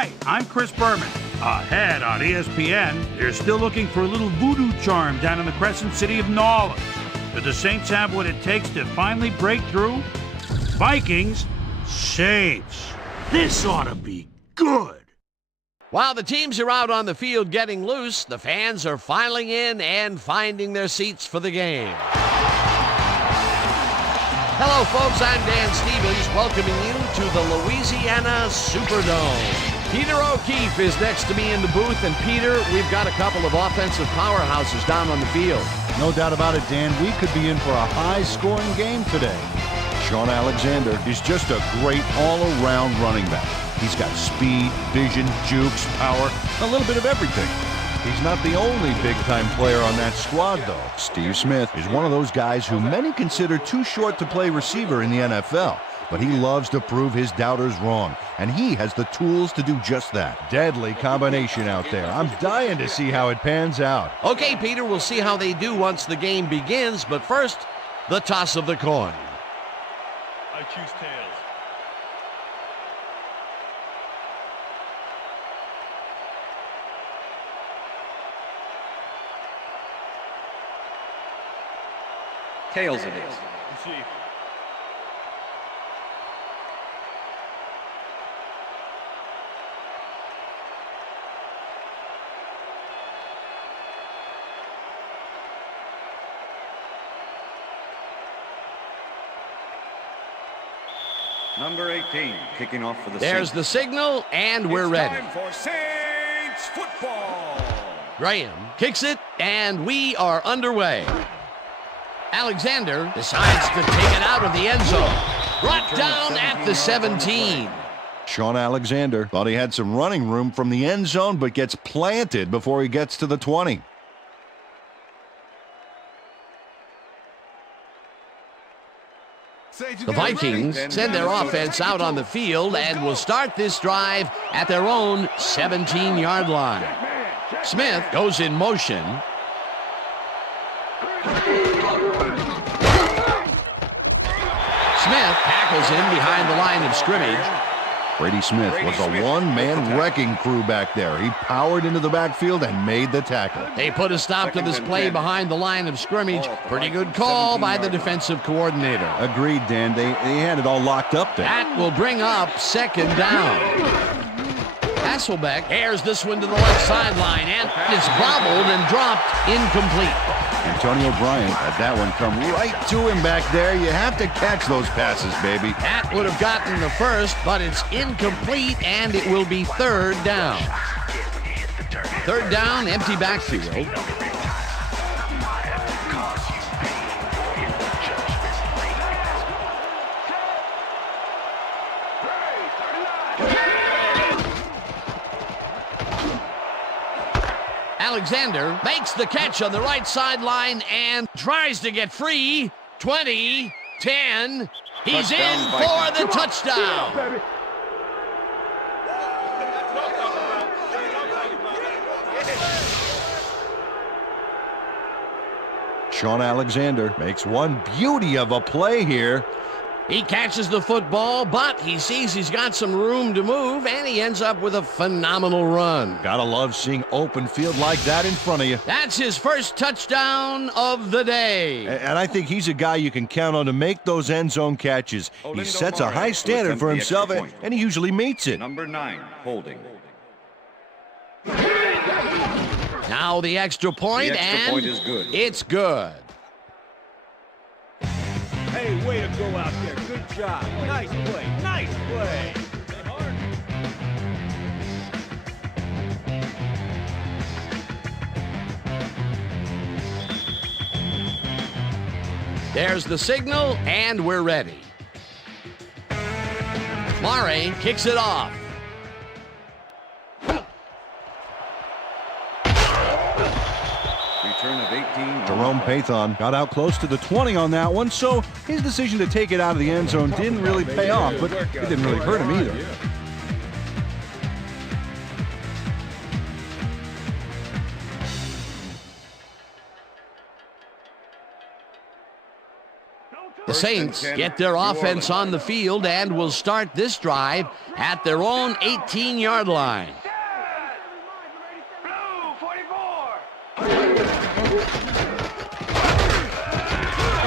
Hi, I'm Chris Berman. Ahead on ESPN, they're still looking for a little voodoo charm down in the Crescent City of New Orleans. Do the Saints have what it takes to finally break through? Vikings, Saints. This ought to be good. While the teams are out on the field getting loose, the fans are filing in and finding their seats for the game. Hello, folks. I'm Dan Stevens, welcoming you to the Louisiana Superdome. Peter O'Keefe is next to me in the booth, and Peter, we've got a couple of offensive powerhouses down on the field. No doubt about it, Dan. We could be in for a high-scoring game today. Sean Alexander is just a great all-around running back. He's got speed, vision, jukes, power, a little bit of everything. He's not the only big-time player on that squad, though. Steve Smith is one of those guys who many consider too short to play receiver in the NFL. But he loves to prove his doubters wrong, and he has the tools to do just that. Deadly combination out there. I'm dying to see how it pans out. Okay, Peter, we'll see how they do once the game begins, but first, the toss of the coin. I choose tails. Tails it is. Receive. Number 18, kicking off for the There's Saints. the signal, and we're ready. Time for Saints football. Graham kicks it, and we are underway. Alexander decides to take it out of the end zone. Brought down at the 17. Sean Alexander thought he had some running room from the end zone, but gets planted before he gets to the 20. The Vikings send their offense out on the field and will start this drive at their own 17-yard line. Smith goes in motion. Smith tackles him behind the line of scrimmage. Brady Smith was a one-man wrecking crew back there. He powered into the backfield and made the tackle. They put a stop to this play behind the line of scrimmage. Pretty good call by the defensive coordinator. Agreed, Dan. They had it all locked up there. That will bring up second down. Hasselbeck airs this one to the left sideline, and it's bobbled and dropped incomplete. Antonio Bryant had that one come right to him back there. You have to catch those passes, baby. That would have gotten the first, but it's incomplete, and it will be third down. Third down, empty backfield. Alexander makes the catch on the right sideline and tries to get free. 20, 10. He's in for the touchdown. Sean Alexander makes one beauty of a play here. He catches the football, but he sees he's got some room to move, and he ends up with a phenomenal run. Gotta love seeing open field like that in front of you. That's his first touchdown of the day. And I think he's a guy you can count on to make those end zone catches. He sets a high standard for himself, and he usually meets it. Number 9, holding. Now the extra point, The extra and point is good. It's good. Hey, way to go out there. Good job. Nice play. Nice play. There's the signal, and we're ready. Mare kicks it off. Return of 18. Jerome Pathon got out close to the 20 on that one, so his decision to take it out of the end zone didn't really pay off, but it didn't really hurt him either. The Saints get their offense on the field and will start this drive at their own 18-yard line.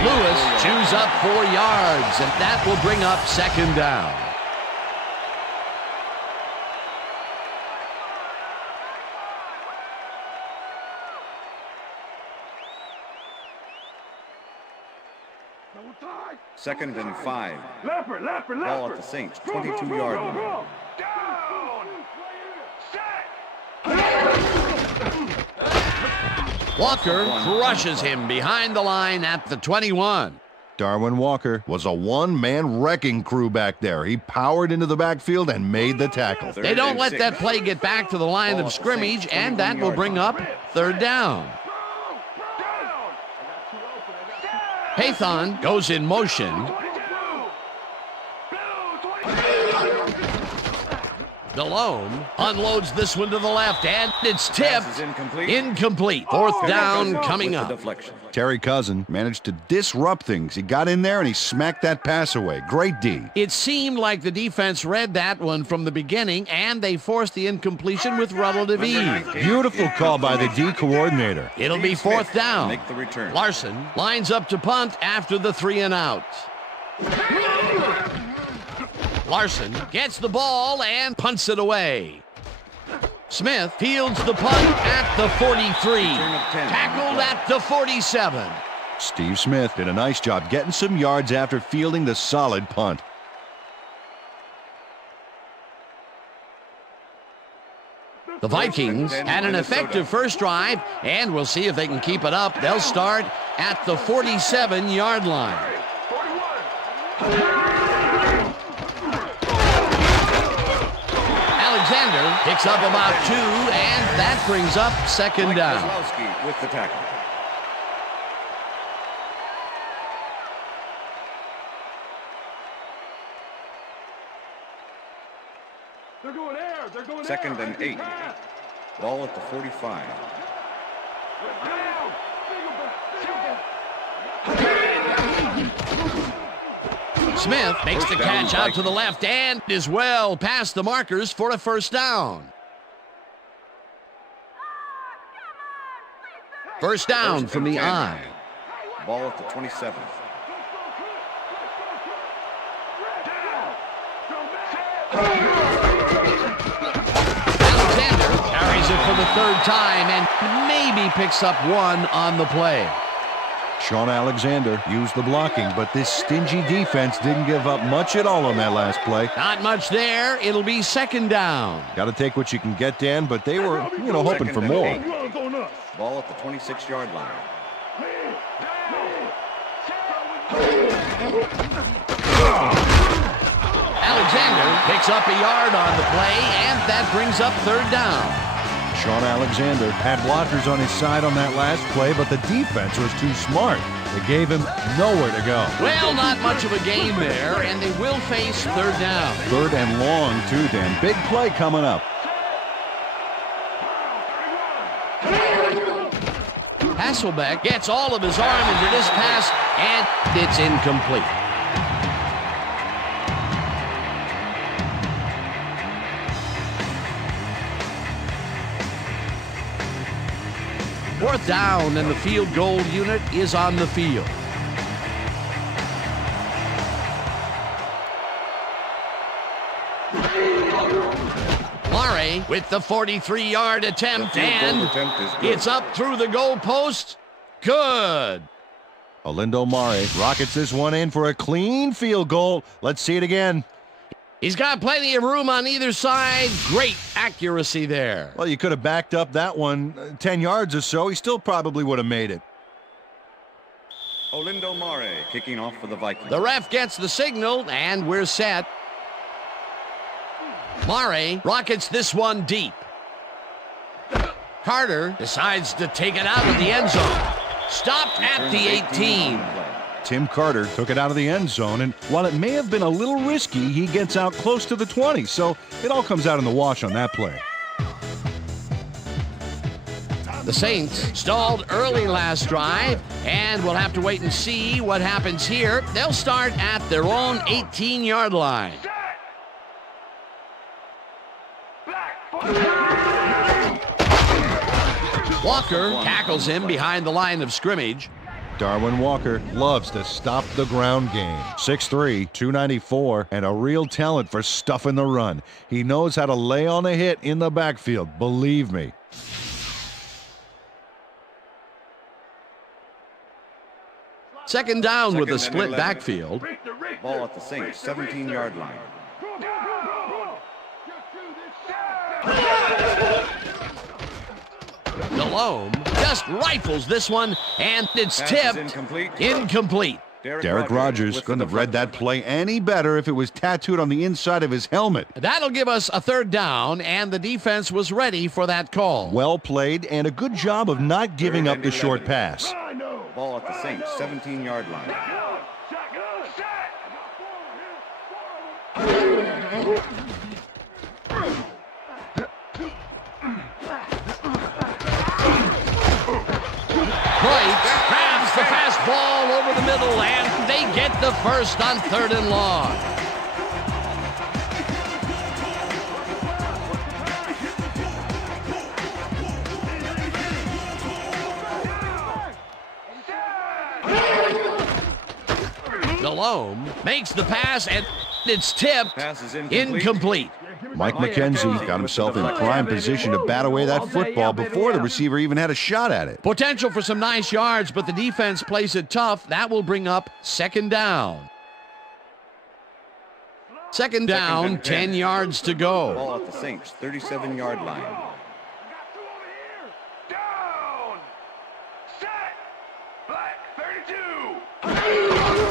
Lewis chews up 4 yards, and that will bring up second down. Second and 5. Leopard. Ball at the Saints, 22-yard line. Walker crushes him behind the line at the 21. Darwin Walker was a one-man wrecking crew back there. He powered into the backfield and made the tackle. They don't let that play get back to the line of scrimmage, and that will bring up third down. Haython goes in motion. Delhomme unloads this one to the left, and it's tipped. Incomplete. Fourth down coming up. Terry Cousin managed to disrupt things. He got in there and he smacked that pass away. Great D. It seemed like the defense read that one from the beginning, and they forced the incompletion with relative ease. Beautiful call by the D coordinator. It'll be fourth down. Make the return. Larson lines up to punt after the 3 and out. Larson gets the ball and punts it away. Smith fields the punt at the 43. Tackled at the 47. Steve Smith did a nice job getting some yards after fielding the solid punt. The Vikings had an effective first drive, and we'll see if they can keep it up. They'll start at the 47-yard line. Alexander picks up about 2, and that brings up second down. With the tackle. Second and 8. Ball at the 45. Smith makes the catch out to the left and is well past the markers for a first down. First down from the I. Ball at the 27. Alexander carries it for the 3rd time and maybe picks up 1 on the play. Sean Alexander used the blocking, but this stingy defense didn't give up much at all on that last play. Not much there. It'll be second down. Got to take what you can get, Dan, but they were, hoping for more. Ball at the 26-yard line. Alexander picks up a yard on the play, and that brings up third down. Sean Alexander had blockers on his side on that last play, but the defense was too smart. They gave him nowhere to go. Well, not much of a gain there, and they will face third down. Third and long, too, Dan. Big play coming up. Hasselbeck gets all of his arm into this pass, and it's incomplete. Fourth down, and the field goal unit is on the field. Murray with the 43-yard attempt, and it's up through the goalpost. Good. Olindo Mare rockets this one in for a clean field goal. Let's see it again. He's got plenty of room on either side. Great accuracy there. Well, you could have backed up that one 10 yards or so. He still probably would have made it. Olindo Mare kicking off for the Vikings. The ref gets the signal, and we're set. Mare rockets this one deep. Carter decides to take it out of the end zone. Stopped at the 18. Tim Carter took it out of the end zone, and while it may have been a little risky, he gets out close to the 20, so it all comes out in the wash on that play. The Saints stalled early last drive, and we'll have to wait and see what happens here. They'll start at their own 18-yard line. Walker tackles him behind the line of scrimmage. Darwin Walker loves to stop the ground game. 6'3", 294, and a real talent for stuffing the run. He knows how to lay on a hit in the backfield, believe me. Second down with a split backfield. Ball at the Saints 17-yard line. Delhomme just rifles this one, and it's tipped. Incomplete. Derek Rogers couldn't have read that play any better if it was tattooed on the inside of his helmet. That'll give us a third down, and the defense was ready for that call. Well played, and a good job of not giving up the short pass. Ball at the Saints 17-yard line. Grabs the fastball over the middle, and they get the first on 3rd and long. Delhomme makes the pass, and it's tipped. Incomplete. Mike McKenzie got himself in prime position to bat away that football before the receiver even had a shot at it. Potential for some nice yards, but the defense plays it tough. That will bring up second down. Second down, 10 yards to go. Ball at the Saints 37-yard line. Down. Set. Black 32.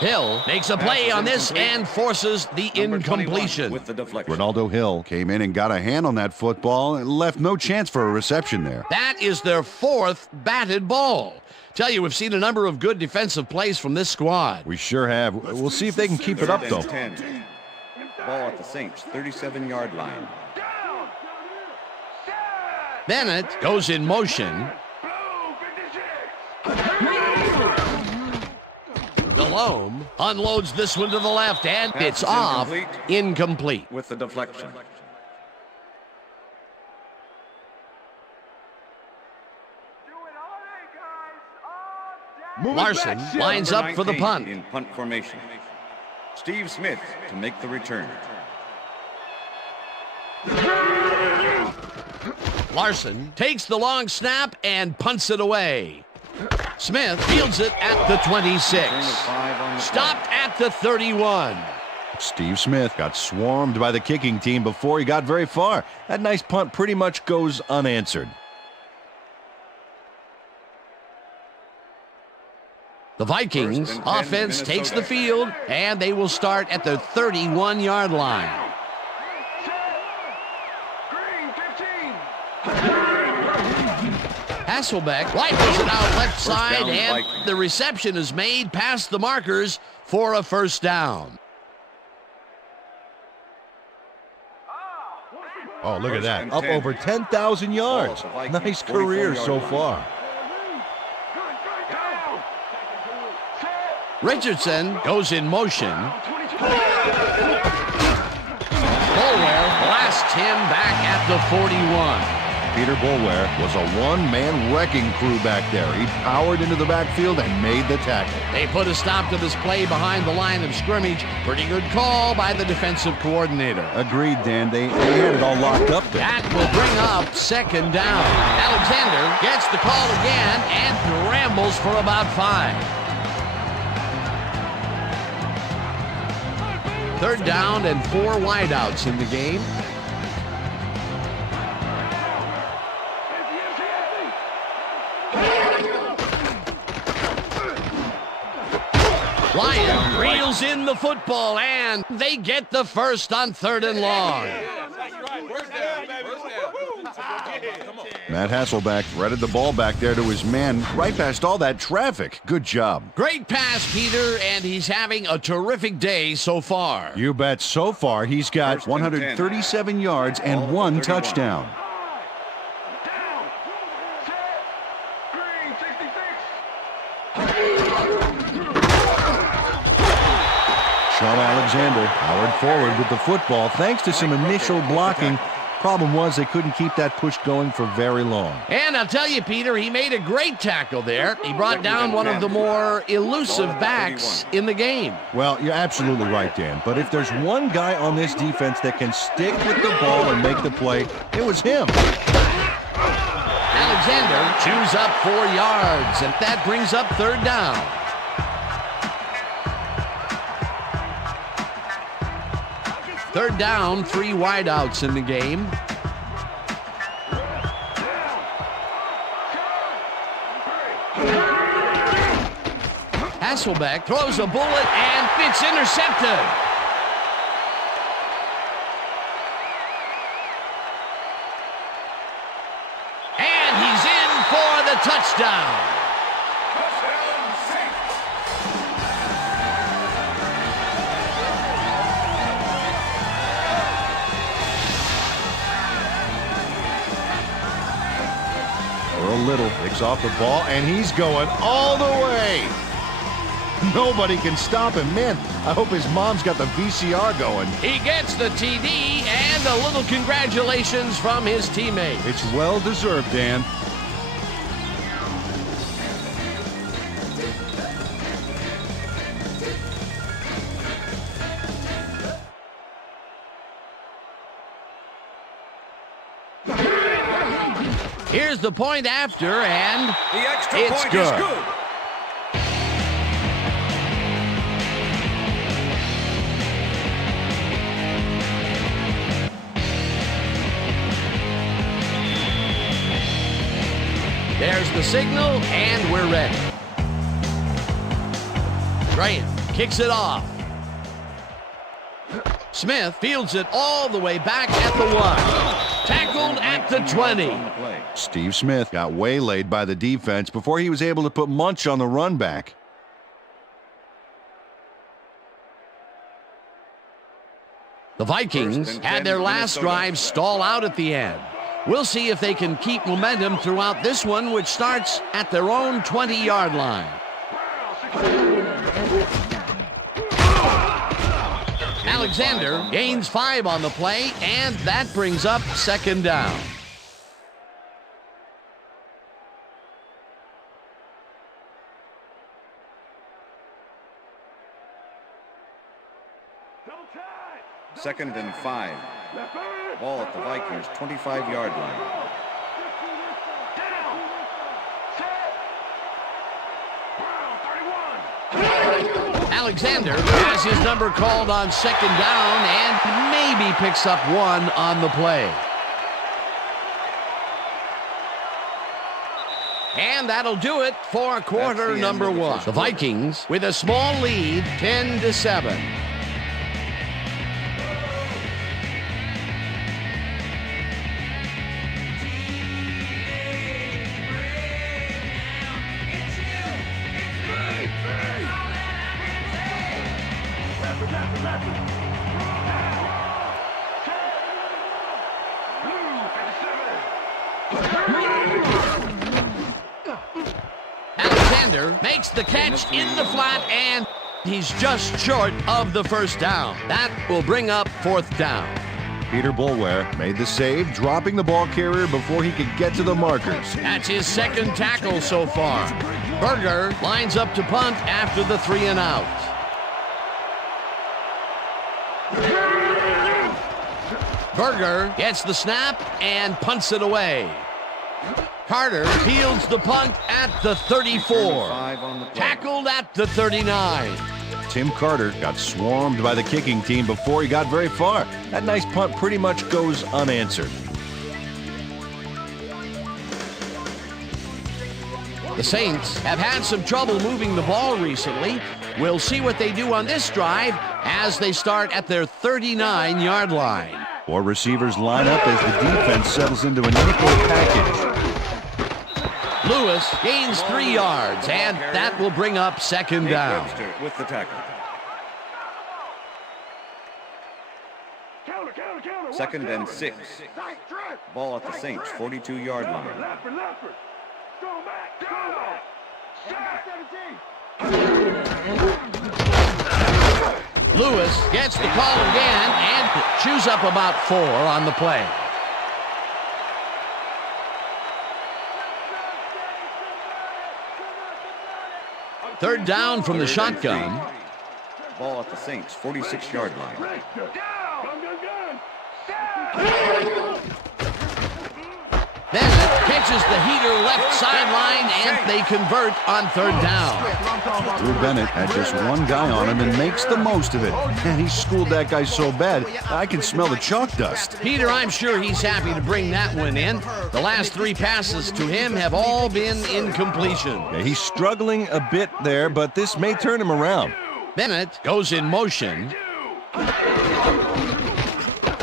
Hill makes a play on this and forces the incompletion. With the deflection. Ronaldo Hill came in and got a hand on that football and left no chance for a reception there. That is their 4th batted ball. Tell you, we've seen a number of good defensive plays from this squad. We sure have. We'll see if they can keep it up, though. 10. Ball at the Saints 37-yard line. Bennett goes in motion. Delhomme unloads this one to the left, and it's off. Incomplete. With the deflection. Larson lines up for the punt. In punt formation. Steve Smith to make the return. Larson takes the long snap and punts it away. Smith fields it at the 26. Stopped at the 31. Steve Smith got swarmed by the kicking team before he got very far. That nice punt pretty much goes unanswered. The Vikings offense takes the field, and they will start at their 31-yard line. Hasselbeck rifles it out left side, and the reception is made past the markers for a first down. Oh, look at that. Up over 10,000 yards. Nice career so far. Richardson goes in motion. Boulware blasts him back at the 41. Peter Boulware was a one-man wrecking crew back there. He powered into the backfield and made the tackle. They put a stop to this play behind the line of scrimmage. Pretty good call by the defensive coordinator. Agreed, Dan. They had it all locked up there. That will bring up second down. Alexander gets the call again and rambles for about 5. Third down and 4 wideouts in the game. Lyon reels in the football, and they get the first on 3rd and long. Matt Hasselbeck threaded the ball back there to his man right past all that traffic. Good job. Great pass, Peter, and he's having a terrific day so far. You bet. So far, he's got 137 yards and 1 touchdown. Sean Alexander powered forward with the football thanks to some initial blocking. Problem was they couldn't keep that push going for very long. And I'll tell you, Peter, he made a great tackle there. He brought down one of the more elusive backs in the game. Well, you're absolutely right, Dan. But if there's one guy on this defense that can stick with the ball and make the play, it was him. Alexander chews up 4 yards, and that brings up 3rd down. Third down, 3 wideouts in the game. Hasselbeck throws a bullet, and it's intercepted. And he's in for the touchdown. Little picks off the ball, and he's going all the way. Nobody can stop him. Man, I hope his mom's got the VCR going. He gets the TD and a little congratulations from his teammate. It's well deserved, Dan. Here's the point after, and The extra it's point good. is good. There's the signal, and we're ready. Graham kicks it off. Smith fields it all the way back at the 1. Tackled at the 20. Steve Smith got waylaid by the defense before he was able to put Munch on the run back. The Vikings had their last drive stall out at the end. We'll see if they can keep momentum throughout this one, which starts at their own 20-yard line. Alexander gains 5 on the play, and that brings up 2nd down. Second and 5. Ball at the Vikings' 25-yard line. Alexander has his number called on 2nd down and maybe picks up 1 on the play. And that'll do it for quarter number 1. The Vikings with a small lead, 10-7. Alexander makes the catch in the flat, and he's just short of the 1st down. That will bring up 4th down. Peter Boulware made the save, dropping the ball carrier before he could get to the markers. That's his 2nd tackle so far. Berger lines up to punt after the 3 and out. Berger gets the snap and punts it away. Carter fields the punt at the 34. Tackled at the 39. Tim Carter got swarmed by the kicking team before he got very far. That nice punt pretty much goes unanswered. The Saints have had some trouble moving the ball recently. We'll see what they do on this drive as they start at their 39-yard line. 4 receivers line up as the defense settles into a nickel package. Lewis gains 3 yards, and that will bring up second down. Webster with the tackle. Second and 6. Ball at the Saints 42-yard line. Lewis gets the call again and chews up about 4 on the play. Third down from the shotgun. Ball at the Saints 46-yard line. Bennett catches the heater left sideline, and they convert on third down. Drew Bennett had just one guy on him and makes the most of it. And he schooled that guy so bad, I can smell the chalk dust. Peter, I'm sure he's happy to bring that one in. The last 3 passes to him have all been incompletion. Yeah, he's struggling a bit there, but this may turn him around. Bennett goes in motion.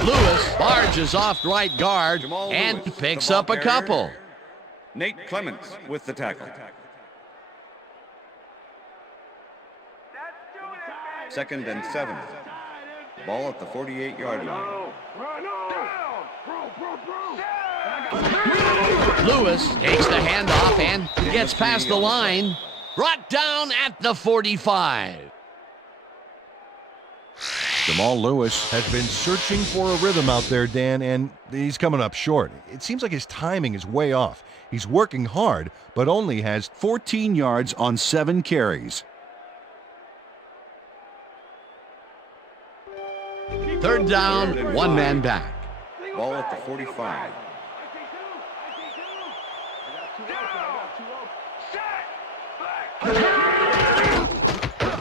Lewis barges off right guard and picks up a couple. Nate Clements with the tackle. Second and 7. Ball at the 48-yard line. Lewis takes the handoff and gets past the line. Brought down at the 45. Jamal Lewis has been searching for a rhythm out there, Dan, and he's coming up short. It seems like his timing is way off. He's working hard, but only has 14 yards on 7 carries. Third down, 1 man back. Ball at the 45.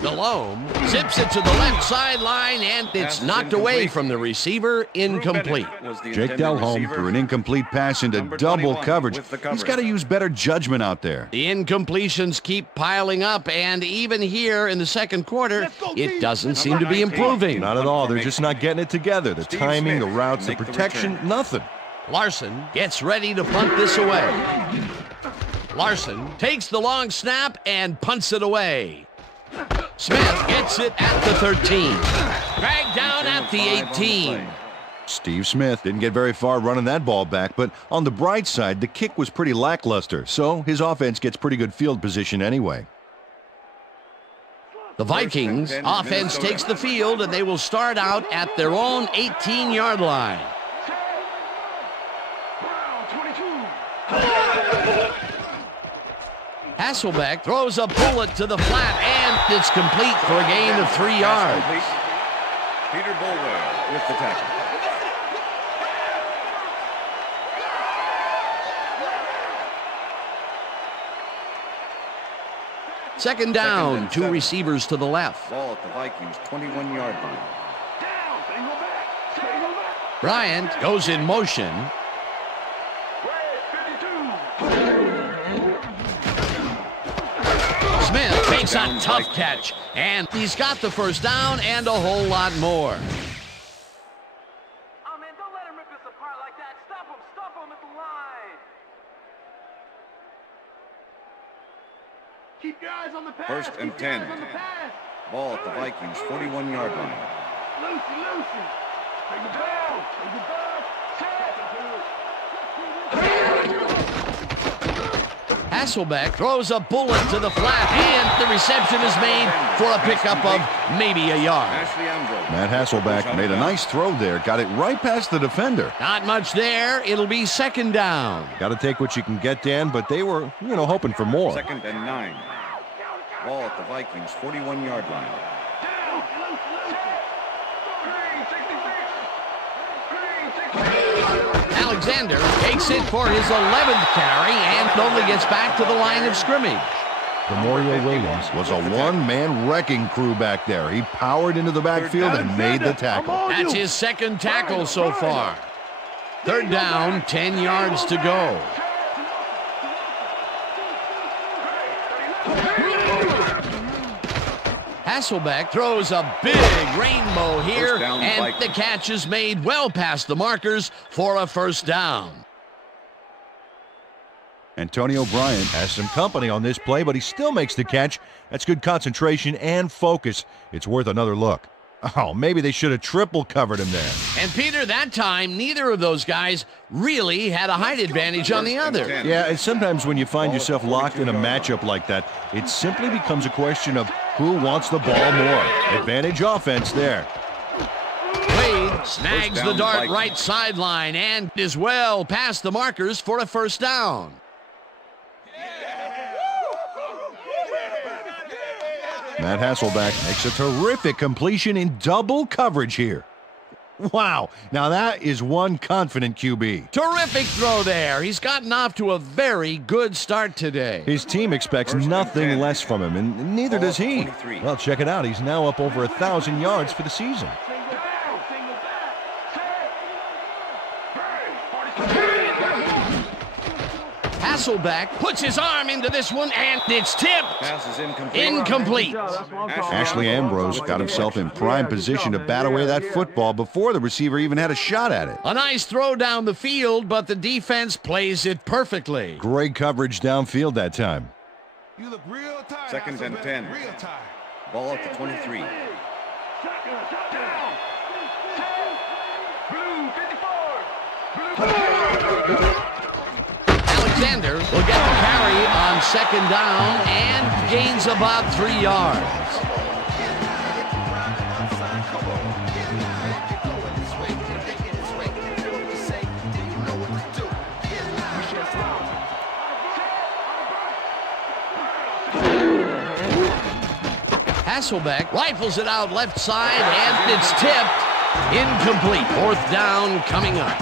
Delhomme zips it to the left sideline, and it's knocked away from the receiver, incomplete. Jake Delhomme threw an incomplete pass into double coverage. He's got to use better judgment out there. The incompletions keep piling up, and even here in the second quarter, it doesn't seem to be improving. Not at all. They're just not getting it together. The timing, the routes, the protection, nothing. Larson gets ready to punt this away. Larson takes the long snap and punts it away. Smith gets it at the 13. Dragged down at the 18. Steve Smith didn't get very far running that ball back, but on the bright side, the kick was pretty lackluster, so his offense gets pretty good field position anyway. The Vikings offense takes the field, and they will start out at their own 18-yard line. Hasselbeck throws a bullet to the flat, and it's complete for a gain of 3 yards. Peter Bulwer with the tackle. Second down, 2 receivers to the left. Ball at the Vikings 21-yard line. Bryant goes in motion. Smith makes a tough catch, and he's got the first down and a whole lot more. Oh, man, don't let him rip us apart like that. Stop him at the line. Keep your eyes on the pass. First and 10. Ball at the Vikings 41-yard line. Lucy. Take the ball. Hasselbeck throws a bullet to the flat, and the reception is made for a pickup of maybe a yard. Matt Hasselbeck made a nice throw there, got it right past the defender. Not much there. It'll be second down. Got to take what you can get, Dan, but they were, hoping for more. Second and 9. Ball at the Vikings 41-yard line. Alexander takes it for his 11th carry and only gets back to the line of scrimmage. Demorial Williams was a one-man wrecking crew back there. He powered into the backfield and made the tackle. That's his second tackle so far. Third down, 10 yards to go. Hasselbeck throws a big rainbow here, and the catch is made well past the markers for a first down. Antonio Bryant Has some company on this play, but he still makes the catch. That's good concentration and focus. It's worth another look. Oh, maybe they should have triple covered him there. And Peter, that time, neither of those guys really had a height advantage on the other. Yeah, and sometimes when you find yourself locked in a matchup like that, it simply becomes a question of who wants the ball more. Advantage offense there. Wade snags the dart Vikings. right sideline and is well past the markers for a first down. Matt Hasselbeck makes a terrific completion in double coverage here. Wow, now that is one confident QB. Terrific throw there. He's gotten off to a very good start today. His team expects First and nothing 10. less from him, and neither Ball does he. 23. Well, check it out. He's now up over 1,000 yards for the season. Hasselbeck puts his arm into this one, and it's tipped. Pass is incomplete. Incomplete. Ashley Ambrose got himself in prime position to bat away that football before the receiver even had a shot at it. A nice throw down the field, but the defense plays it perfectly. Great coverage downfield that time. You look real tired. Second and 10. Real tired. Ball at the 23. Alexander will get the carry on second down and gains about 3 yards. Hasselbeck rifles it out left side, and it's tipped. Incomplete. Fourth down coming up.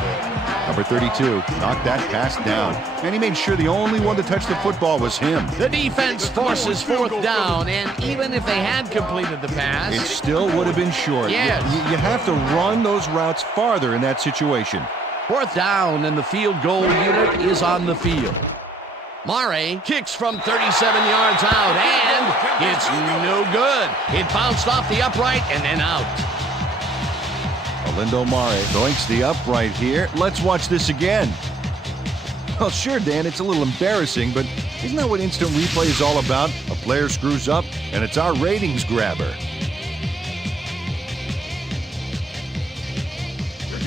Number 32 knocked that pass down, and he made sure the only one to touch the football was him. The defense forces fourth down, and even if they had completed the pass, It still would have been short. Yes. You have to run those routes farther in that situation. fourth down, and the field goal unit is on the field. Mare kicks from 37 yards out, and it's no good. It bounced off the upright and then out. Alindo Mare doinks the upright here. Let's watch this again. Well, sure, Dan, it's a little embarrassing, but isn't that what instant replay is all about? A player screws up, and it's our ratings grabber.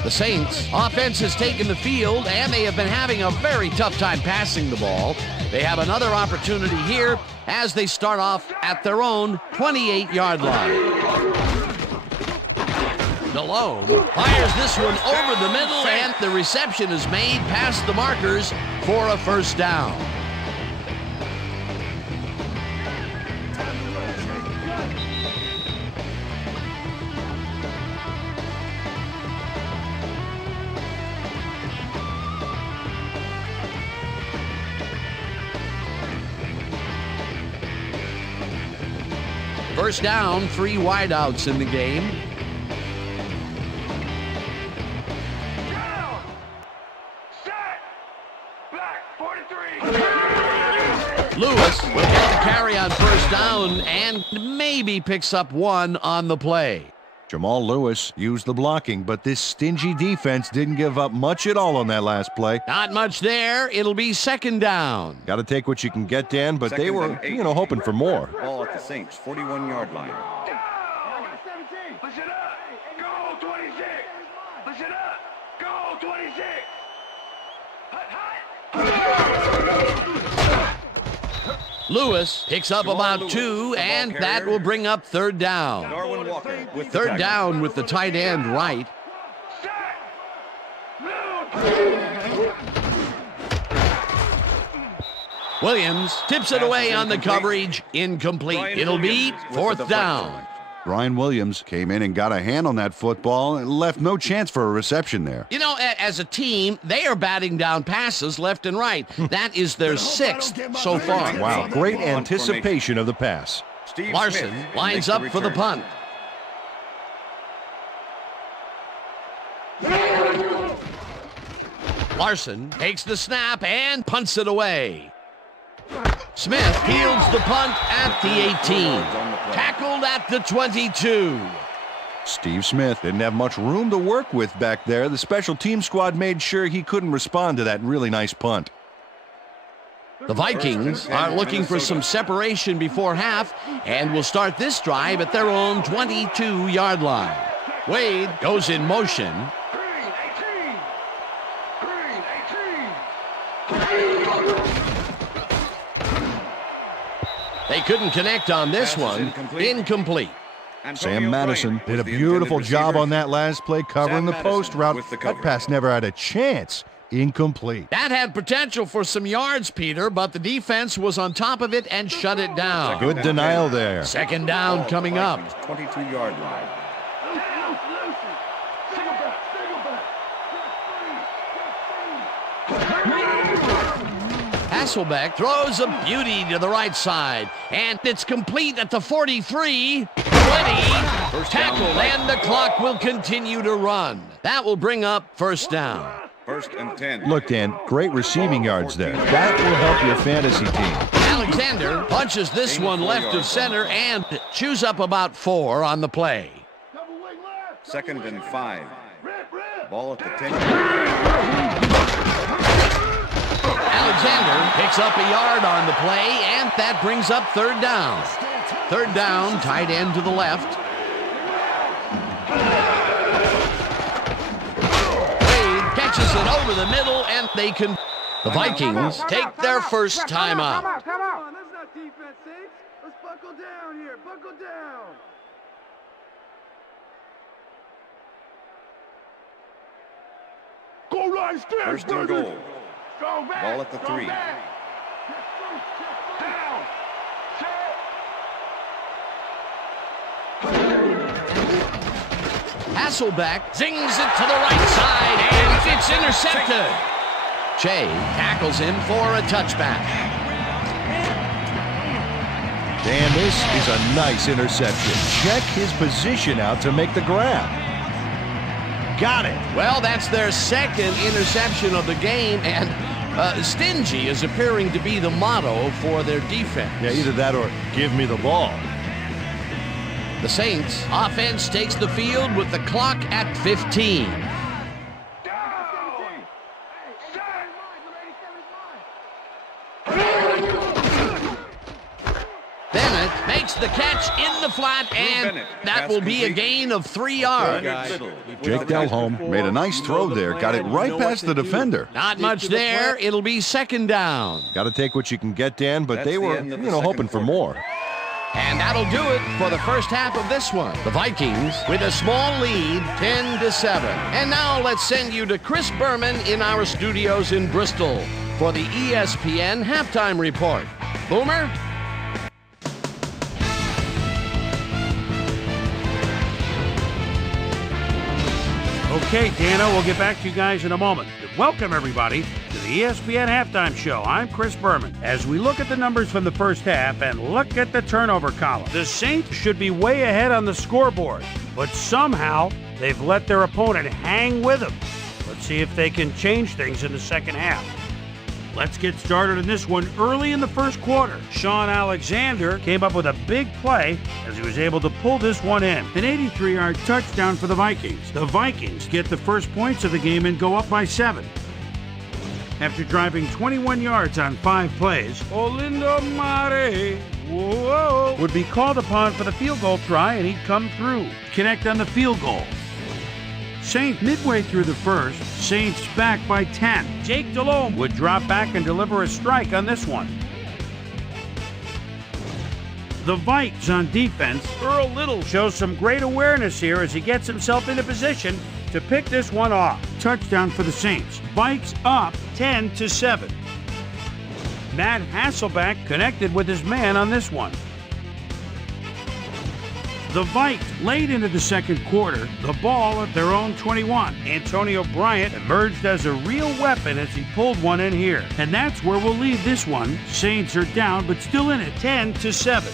The Saints offense has taken the field, and they have been having a very tough time passing the ball. They have another opportunity here as they start off at their own 28-yard line. Malone fires this one over the middle, and the reception is made past the markers for a first down. First down, 3 wideouts in the game. Lewis will get the carry on first down and maybe picks up 1 on the play. Jamal Lewis used the blocking, but this stingy defense didn't give up much at all on that last play. Not much there. It'll be second down. Got to take what you can get, Dan, but they Second were, and 8. hoping for more. Ball at the Saints 41-yard line. Listen up. Go 26. Listen up. Go 26. Lewis picks up about 2, and that will bring up third down. Darwin Walker with the Third tackle. down with the tight end right. Williams tips it away on the coverage. Incomplete. It'll be fourth down. Brian Williams came in and got a hand on that football and left no chance for a reception there. You know, as a team, they are batting down passes left and right. That is their 6th so far. Wow, great anticipation of the pass. Steve Larson Smith lines makes up for the return. punt. Larson takes the snap and punts it away. Smith fields the punt at the 18. Tackled at the 22. Steve Smith didn't have much room to work with back there. The special team squad made sure he couldn't respond to that really nice punt. The Vikings are looking for some separation before half and will start this drive at their own 22-yard line. Wade goes in motion. They couldn't connect on this one. Incomplete. Sam Madison did a beautiful job on that last play covering the post route. That pass never had a chance. Incomplete. That had potential for some yards, Peter, but the defense was on top of it and shut it down. Good denial there. Second down coming up. 22-yard line. Hasselbeck throws a beauty to the right side, and it's complete at the 43, 20, tackled, and the clock will continue to run. That will bring up first down. 1st and 10. Look, Dan, great receiving yards there. That will help your fantasy team. Alexander punches this one left of center and chews up about 4 on the play. 2nd and 5. Ball at the 10. Alexander picks up a yard on the play, and that brings up third down. Third down, tight end to the left. Wade catches it over the middle, and they can. The Vikings take their first timeout. Come on, that's not defense, Saints. Let's buckle down here. Buckle down. Go right stairs, 1st and goal. Go back. Ball at the 3. Down. Hasselbeck zings it to the right side, and it's intercepted. Che tackles him for a touchback. Dan, this is a nice interception. Check his position out to make the grab. Got it. Well, that's their second interception of the game, and stingy is appearing to be the motto for their defense. Yeah, either that or give me the ball. The Saints offense takes the field with the clock at 15. Bennett makes the catch in the flat, and that will be a gain of 3 yards. Jake Delhomme made a nice throw there. Got it right past the defender. Not much there. It'll be second down. Got to take what you can get, Dan, but they were, hoping for more. And that'll do it for the first half of this one. The Vikings with a small lead, 10-7. And now let's send you to Chris Berman in our studios in Bristol for the ESPN Halftime Report. Boomer? Okay, Dano, we'll get back to you guys in a moment. Welcome, everybody, to the ESPN Halftime Show. I'm Chris Berman. As we look at the numbers from the first half and look at the turnover column, the Saints should be way ahead on the scoreboard, but somehow they've let their opponent hang with them. Let's see if they can change things in the second half. Let's get started in this one early in the first quarter. Sean Alexander came up with a big play as he was able to pull this one in. An 83-yard touchdown for the Vikings. The Vikings get the first points of the game and go up by 7. After driving 21 yards on 5 plays, Olindo Mare would be called upon for the field goal try, and he'd come through. Connect on the field goal. Saints midway through the first, Saints back by 10. Jake Delhomme would drop back and deliver a strike on this one. The Vikes on defense, Earl Little shows some great awareness here as he gets himself into position to pick this one off. Touchdown for the Saints. Vikes up 10-7. Matt Hasselbeck connected with his man on this one. The Vikes late into the second quarter, the ball at their own 21. Antonio Bryant emerged as a real weapon as he pulled one in here. And that's where we'll leave this one. Saints are down, but still in it, 10-7.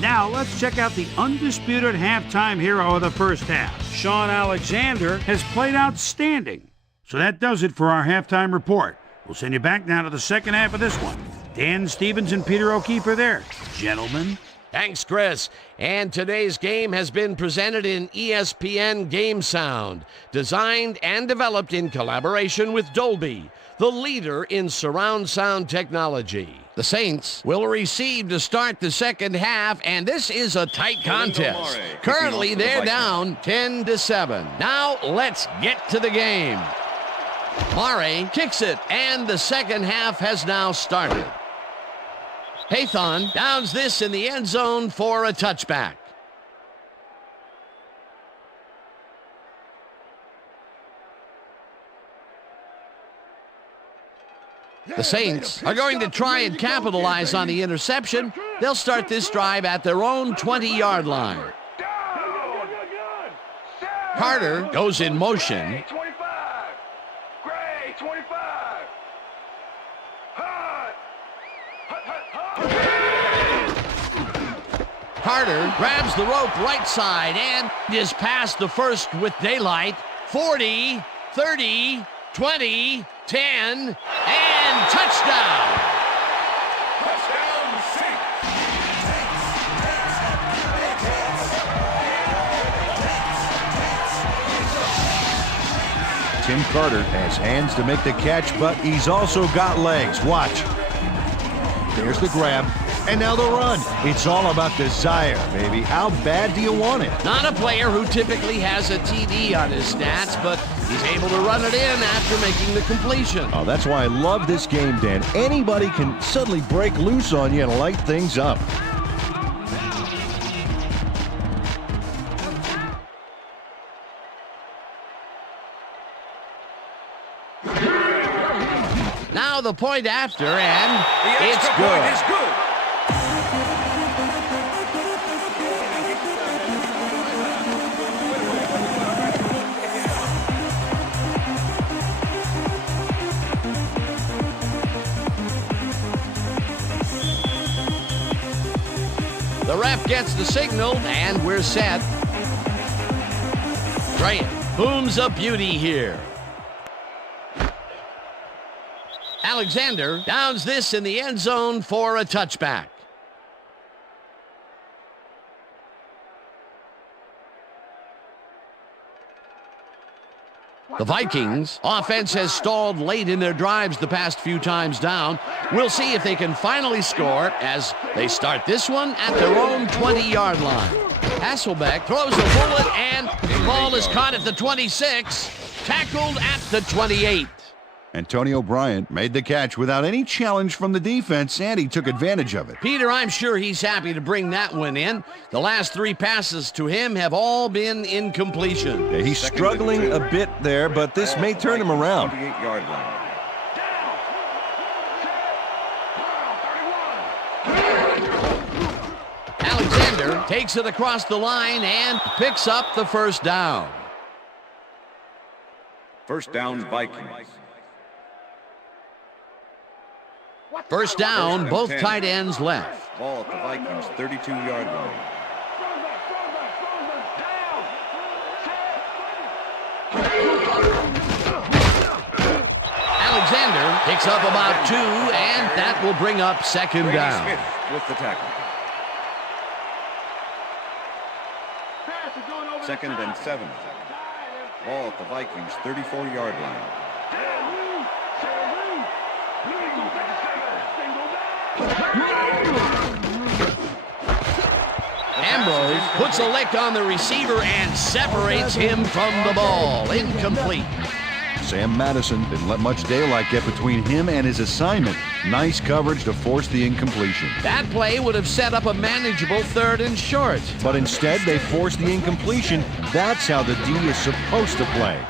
Now let's check out the undisputed halftime hero of the first half. Sean Alexander has played outstanding. So that does it for our halftime report. We'll send you back now to the second half of this one. Dan Stevens and Peter O'Keefe are there. Gentlemen, Thanks, Chris. And today's game has been presented in ESPN Game Sound, designed and developed in collaboration with Dolby, the leader in surround sound technology. The Saints will receive to start the second half, and this is a tight contest. Currently, they're down 10-7. Now, let's get to the game. Mare kicks it, and the second half has now started. Haython downs this in the end zone for a touchback. The Saints are going to try and capitalize on the interception. They'll start this drive at their own 20-yard line. Carter goes in motion. Carter grabs the rope right side and is past the first with daylight. 40, 30, 20, 10, and touchdown. Tim Carter has hands to make the catch, but he's also got legs. Watch. There's the grab, and now the run. It's all about desire, baby. How bad do you want it? Not a player who typically has a TD on his stats, but he's able to run it in after making the completion. Oh, that's why I love this game, Dan. Anybody can suddenly break loose on you and light things up. Now the point after, and it's The good. point is good. The ref gets the signal, and we're set. Bryant booms a beauty here. Alexander downs this in the end zone for a touchback. The Vikings offense has stalled late in their drives the past few times down. We'll see if they can finally score as they start this one at their own 20-yard line. Hasselbeck throws a bullet, and the ball is caught at the 26, tackled at the 28. Antonio Bryant made the catch without any challenge from the defense, and he took advantage of it. Peter, I'm sure he's happy to bring that one in. The last three passes to him have all been incompletion. Yeah, he's struggling a bit there, but this may turn him around. 28-yard line. Alexander takes it across the line and picks up the first down. First down, Vikings. First down, both tight ends left. Ball at the Vikings' 32-yard line. Alexander picks up about 2, and that will bring up second down. Smith with the tackle. Second and 7. Ball at the Vikings' 34-yard line. Ambrose puts a lick on the receiver and separates him from the ball. Incomplete. Sam Madison didn't let much daylight get between him and his assignment. Nice coverage to force the incompletion. That play would have set up a manageable 3rd and short. But instead, they forced the incompletion. That's how the D is supposed to play.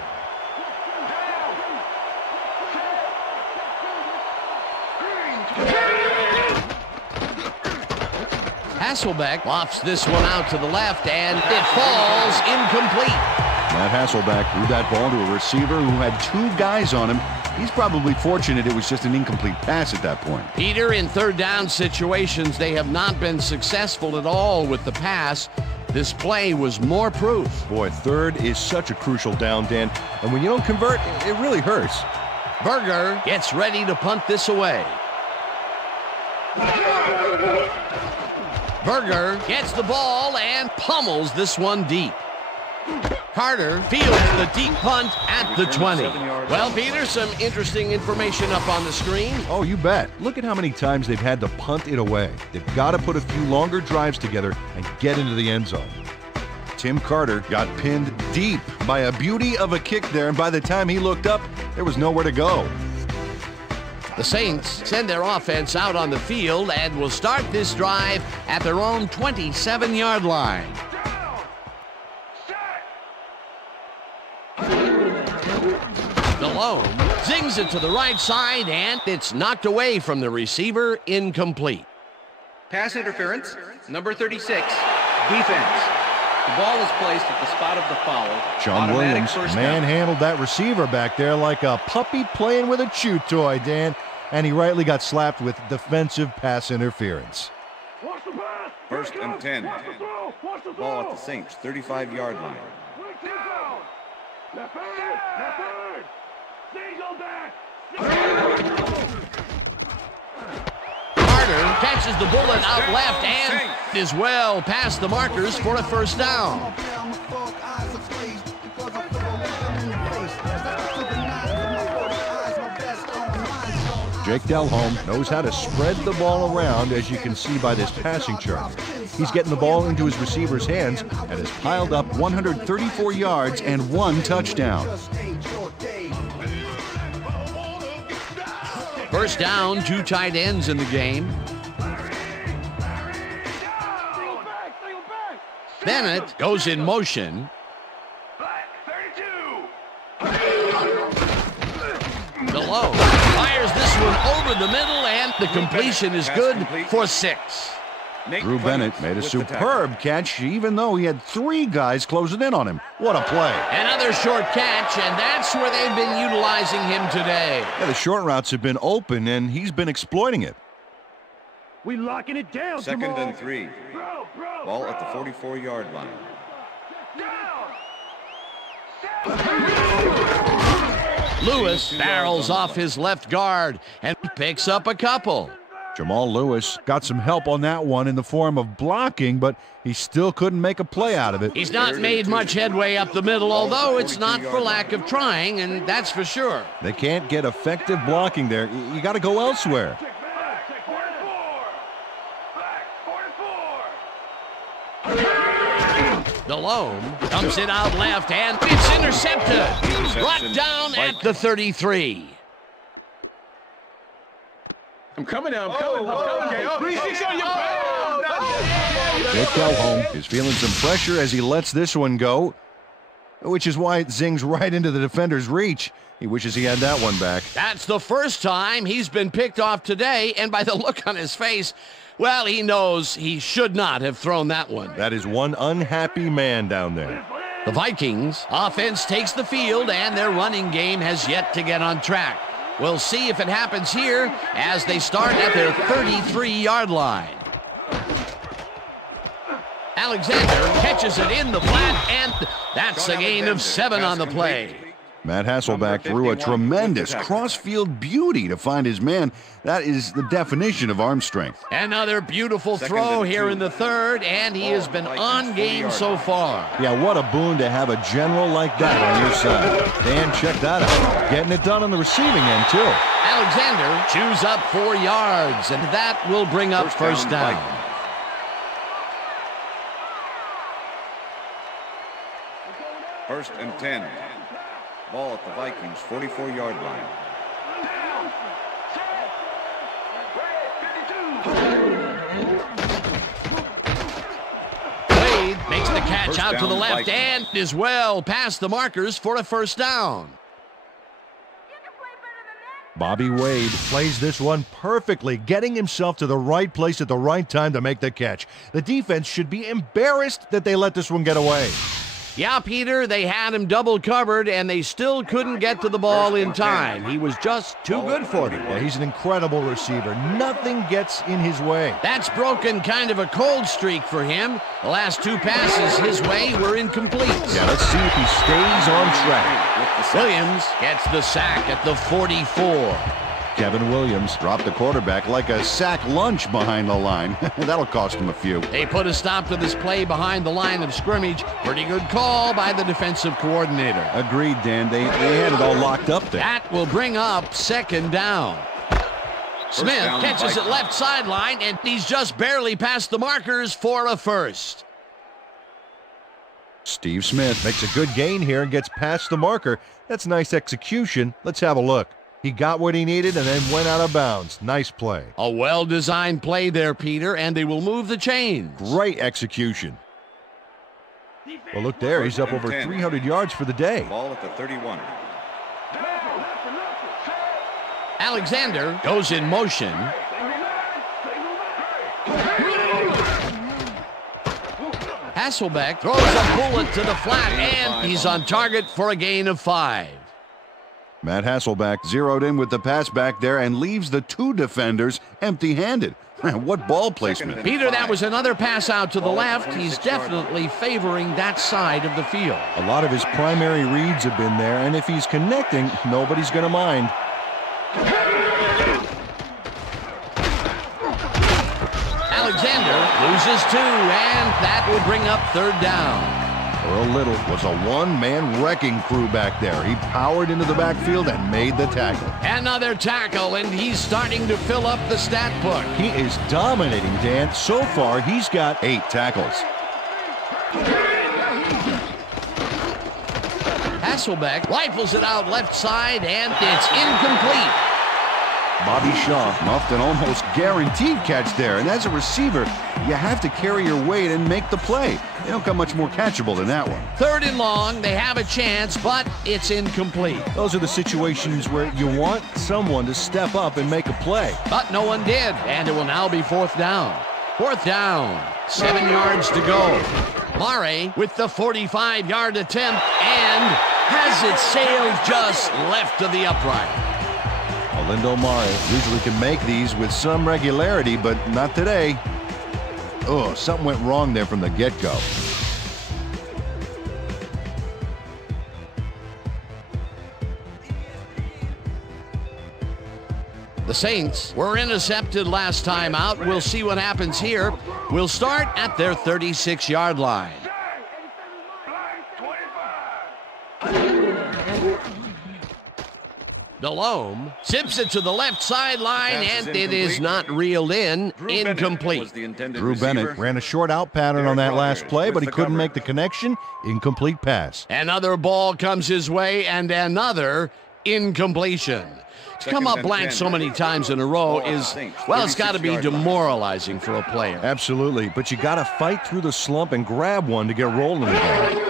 Hasselbeck lofts this one out to the left, and it falls incomplete. Matt Hasselbeck threw that ball to a receiver who had 2 guys on him. He's probably fortunate it was just an incomplete pass at that point. Peter, in third down situations, they have not been successful at all with the pass. This play was more proof. Boy, third is such a crucial down, Dan. And when you don't convert, it really hurts. Berger gets ready to punt this away. Berger gets the ball and pummels this one deep. Carter fields the deep punt at the 20. Well, Peter, some interesting information up on the screen. Oh, you bet. Look at how many times they've had to punt it away. They've got to put a few longer drives together and get into the end zone. Tim Carter got pinned deep by a beauty of a kick there, and by the time he looked up, there was nowhere to go. The Saints send their offense out on the field and will start this drive at their own 27-yard line. Malone zings it to the right side, and it's knocked away from the receiver, incomplete. Pass interference, number 36, defense. The ball is placed at the spot of the foul. John Williams manhandled that receiver back there like a puppy playing with a chew toy, Dan, and he rightly got slapped with defensive pass interference. First and 10. Ball at the Saints 35-yard line. Carter catches the bullet out left and is well past the markers for a first down. Jake Delhomme knows how to spread the ball around, as you can see by this passing chart. He's getting the ball into his receiver's hands and has piled up 134 yards and 1 touchdown. First down, 2 tight ends in the game. Bennett goes in motion. Malone fires this one over the middle, and the completion is good for 6. Drew Bennett made a superb catch, even though he had 3 guys closing in on him. What a play. Another short catch, and that's where they've been utilizing him today. Yeah, the short routes have been open, and he's been exploiting it. We locking it down, Second Jamal. and 3. Ball at the 44-yard line. Lewis barrels off his left guard and picks up a couple. Jamal Lewis got some help on that one in the form of blocking, but he still couldn't make a play out of it. He's not made much headway up the middle, although it's not for lack of trying, and that's for sure. They can't get effective blocking there. You got to go elsewhere. Malone dumps it out left, and it's intercepted. Brought down at the 33. I'm coming now. I'm coming. Jake Delhomme is feeling some pressure as he lets this one go, which is why it zings right into the defender's reach. He wishes he had that one back. That's the first time he's been picked off today, and by the look on his face, well, he knows he should not have thrown that one. That is one unhappy man down there. The Vikings offense takes the field, and their running game has yet to get on track. We'll see if it happens here as they start at their 33-yard line. Alexander catches it in the flat, and that's a gain of 7 on the play. Matt Hasselbeck threw a tremendous cross-field beauty to find his man. That is the definition of arm strength. Another beautiful throw here in the third, and he has been on game so far. Yeah, what a boon to have a general like that on your side. Dan, check that out. Getting it done on the receiving end, too. Alexander chews up 4 yards, and that will bring up first down. First and 10. Ball at the Vikings 44-yard line. Wade makes the catch out to the left and is well past the markers for a first down. Bobby Wade plays this one perfectly, getting himself to the right place at the right time to make the catch. The defense should be embarrassed that they let this one get away. Yeah, Peter, they had him double covered, and they still couldn't get to the ball in time. He was just too good for them. Yeah, he's an incredible receiver. Nothing gets in his way. That's broken kind of a cold streak for him. The last 2 passes his way were incomplete. Yeah, let's see if he stays on track. Williams gets the sack at the 44. Kevin Williams dropped the quarterback like a sack lunch behind the line. That'll cost him a few. They put a stop to this play behind the line of scrimmage. Pretty good call by the defensive coordinator. Agreed, Dan. They had it all locked up there. That will bring up second down. Smith catches it left sideline, and he's just barely past the markers for a first. Steve Smith makes a good gain here and gets past the marker. That's nice execution. Let's have a look. He got what he needed and then went out of bounds. Nice play. A well-designed play there, Peter, and they will move the chains. Great execution. Well, look there. He's up over 300 yards for the day. Ball at the 31. Alexander goes in motion. Hasselbeck throws a bullet to the flat, and he's on target for a gain of 5. Matt Hasselbeck zeroed in with the pass back there and leaves the 2 defenders empty-handed. What ball placement. Peter, that was another pass out to the left. He's definitely favoring that side of the field. A lot of his primary reads have been there, and if he's connecting, nobody's going to mind. Alexander loses 2, and that will bring up third down. Earl Little was a one-man wrecking crew back there. He powered into the backfield and made the tackle. Another tackle, and he's starting to fill up the stat book. He is dominating, Dan. So far, he's got 8 tackles. Hasselbeck rifles it out left side, and it's incomplete. Bobby Shaw muffed an almost guaranteed catch there, and as a receiver, you have to carry your weight and make the play. They don't come much more catchable than that one. 3rd and long, they have a chance, but it's incomplete. Those are the situations where you want someone to step up and make a play. But no one did, and it will now be 4th down. 4th down, 7 yards to go. Mare with the 45-yard attempt, and has it sailed just left of the upright. Lindo Mare usually can make these with some regularity, but not today. Oh, something went wrong there from the get-go. The Saints were intercepted last time out. We'll see what happens here. We'll start at their 36-yard line. Delhomme zips it to the left sideline, and it is not reeled in. Incomplete. Drew Bennett ran a short out pattern on that last play, but he couldn't make the connection. Incomplete pass. Another ball comes his way, and another incompletion. To come up blank so many times in a row is, well, it's got to be demoralizing for a player. Absolutely, but you got to fight through the slump and grab one to get rolling again.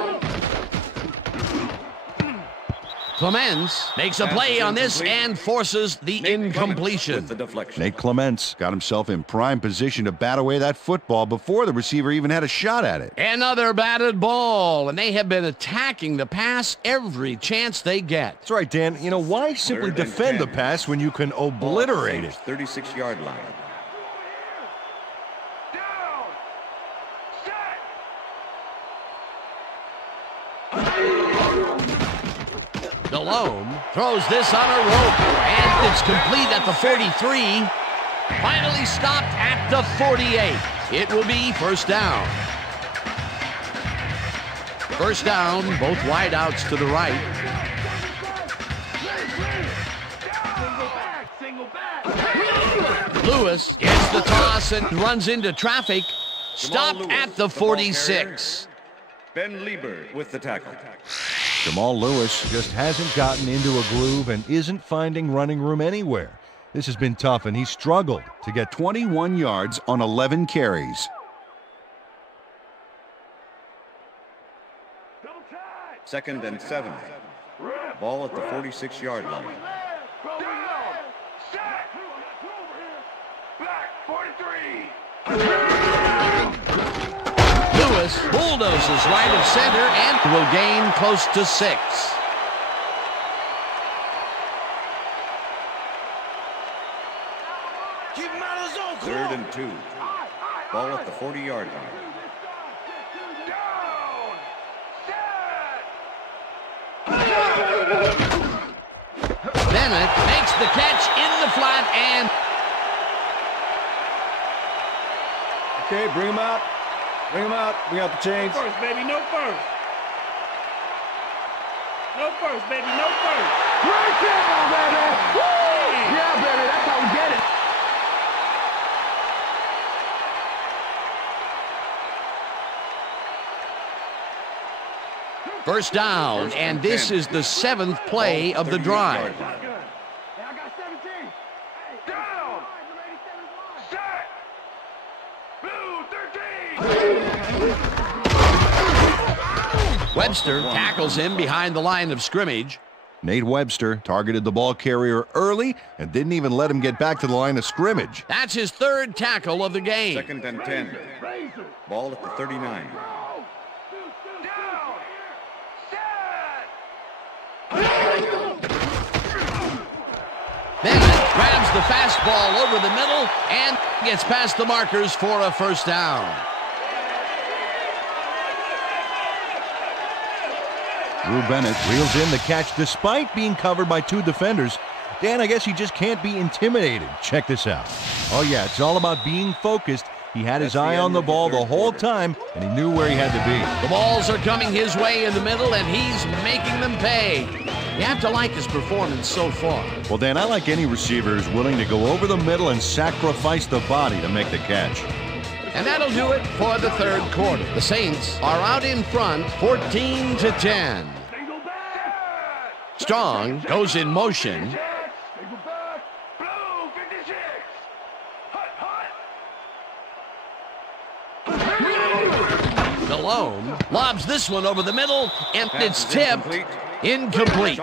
Clements makes a play on this and forces the incompletion. Nate Clements got himself in prime position to bat away that football before the receiver even had a shot at it. Another batted ball, and they have been attacking the pass every chance they get. That's right, Dan. You know, why simply defend the pass when you can obliterate it? 36-yard line. Delhomme throws this on a rope, and it's complete at the 43. Finally stopped at the 48. It will be 1st down. 1st down, both wideouts to the right. Lewis gets the toss and runs into traffic. Stopped at the 46. Ben Lieber with the tackle. Jamal Lewis just hasn't gotten into a groove and isn't finding running room anywhere. This has been tough, and he struggled to get 21 yards on 11 carries. Second and 7. Ball at the 46-yard line. Lewis bulldozes right of center and will gain close to 6. Third and 2. Ball at the 40-yard line. Bennett makes the catch in the flat and... Okay, bring him out. Bring him out. Bring out the chains. No first, baby. No first. No first, baby. No first. Right down, baby! Woo! Yeah, baby, that's how we get it. First down, and this is the 7th play of the drive. Hey, I got 17. Hey, Down. Set. Blue 13. Webster tackles him behind the line of scrimmage. Nate Webster targeted the ball carrier early and didn't even let him get back to the line of scrimmage. That's his 3rd tackle of the game. 2nd and 10. Ball at the 39. Down. Bennett grabs the fastball over the middle and gets past the markers for a first down. Drew Bennett reels in the catch despite being covered by 2 defenders. Dan, I guess he just can't be intimidated. Check this out. Oh yeah, it's all about being focused. He had his eye on the ball the whole time, and he knew where he had to be. The balls are coming his way in the middle, and he's making them pay. You have to like his performance so far. Well, Dan, I like any receiver who's willing to go over the middle and sacrifice the body to make the catch. And that'll do it for the 3rd quarter. The Saints are out in front, 14-10. Strong goes in motion. Malone lobs this one over the middle, and it's tipped. Incomplete.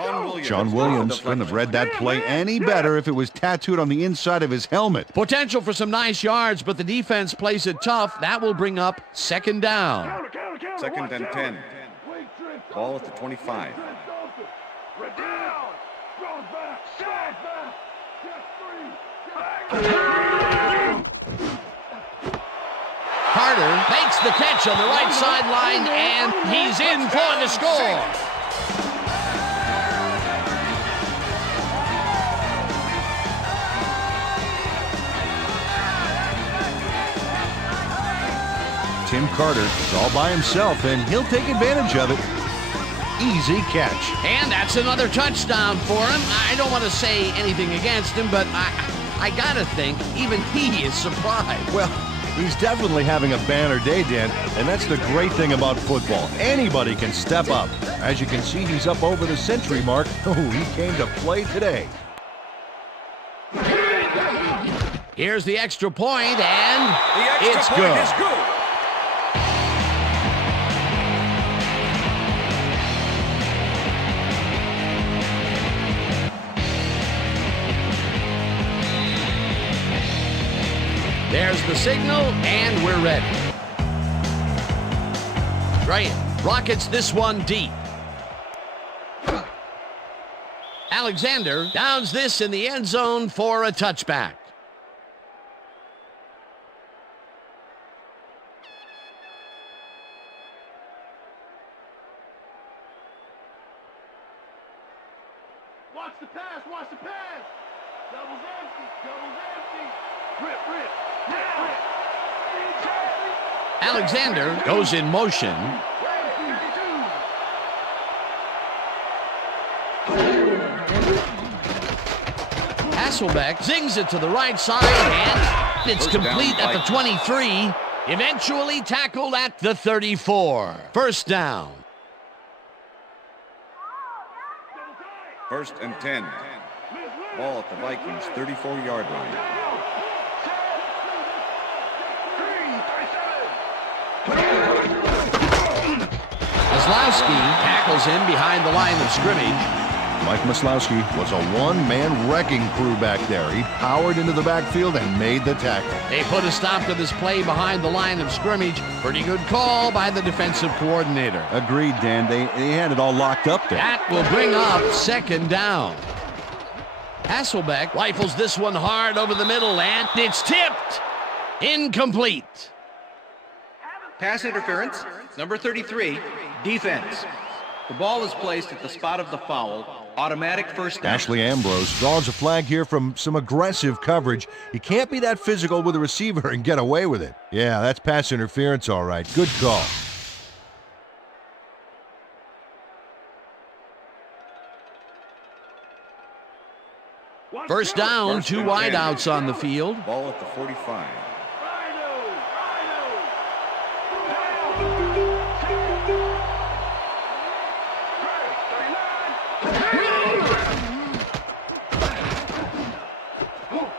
Sean Williams couldn't have read that play any better if it was tattooed on the inside of his helmet. Potential for some nice yards, but the defense plays it tough. That will bring up 2nd down. 2nd and 10. Ball at the 25. Carter makes the catch on the right sideline, and he's in for the score. Tim Carter is all by himself, and he'll take advantage of it. Easy catch. And that's another touchdown for him. I don't want to say anything against him, but I gotta think even he is surprised. Well, he's definitely having a banner day, Dan, and that's the great thing about football. Anybody can step up. As you can see, he's up over the century mark. Oh, he came to play today. Here's the extra point, and The extra it's point good. is good. There's the signal, and we're ready. Graham rockets this one deep. Alexander downs this in the end zone for a touchback. Watch the pass, watch the pass. Double's empty, double's empty. Rip, rip, rip, rip. Alexander goes in motion. Hasselbeck zings it to the right side, and it's complete at the 23. Eventually tackled at the 34. First down. 1st and 10. Ball at the Vikings 34-yard line. Maslowski tackles him behind the line of scrimmage. Mike Maslowski was a one-man wrecking crew back there. He powered into the backfield and made the tackle. They put a stop to this play behind the line of scrimmage. Pretty good call by the defensive coordinator. Agreed, Dan. They had it all locked up there. That will bring up 2nd down. Hasselbeck rifles this one hard over the middle, and it's tipped. Incomplete. Pass interference, number 33, defense. The ball is placed at the spot of the foul, Automatic first down. Ashley Ambrose draws a flag here from some aggressive coverage. You can't be that physical with a receiver and get away with it. Yeah, that's pass interference, all right. Good call. First down, two wideouts on the field. Ball at the 45.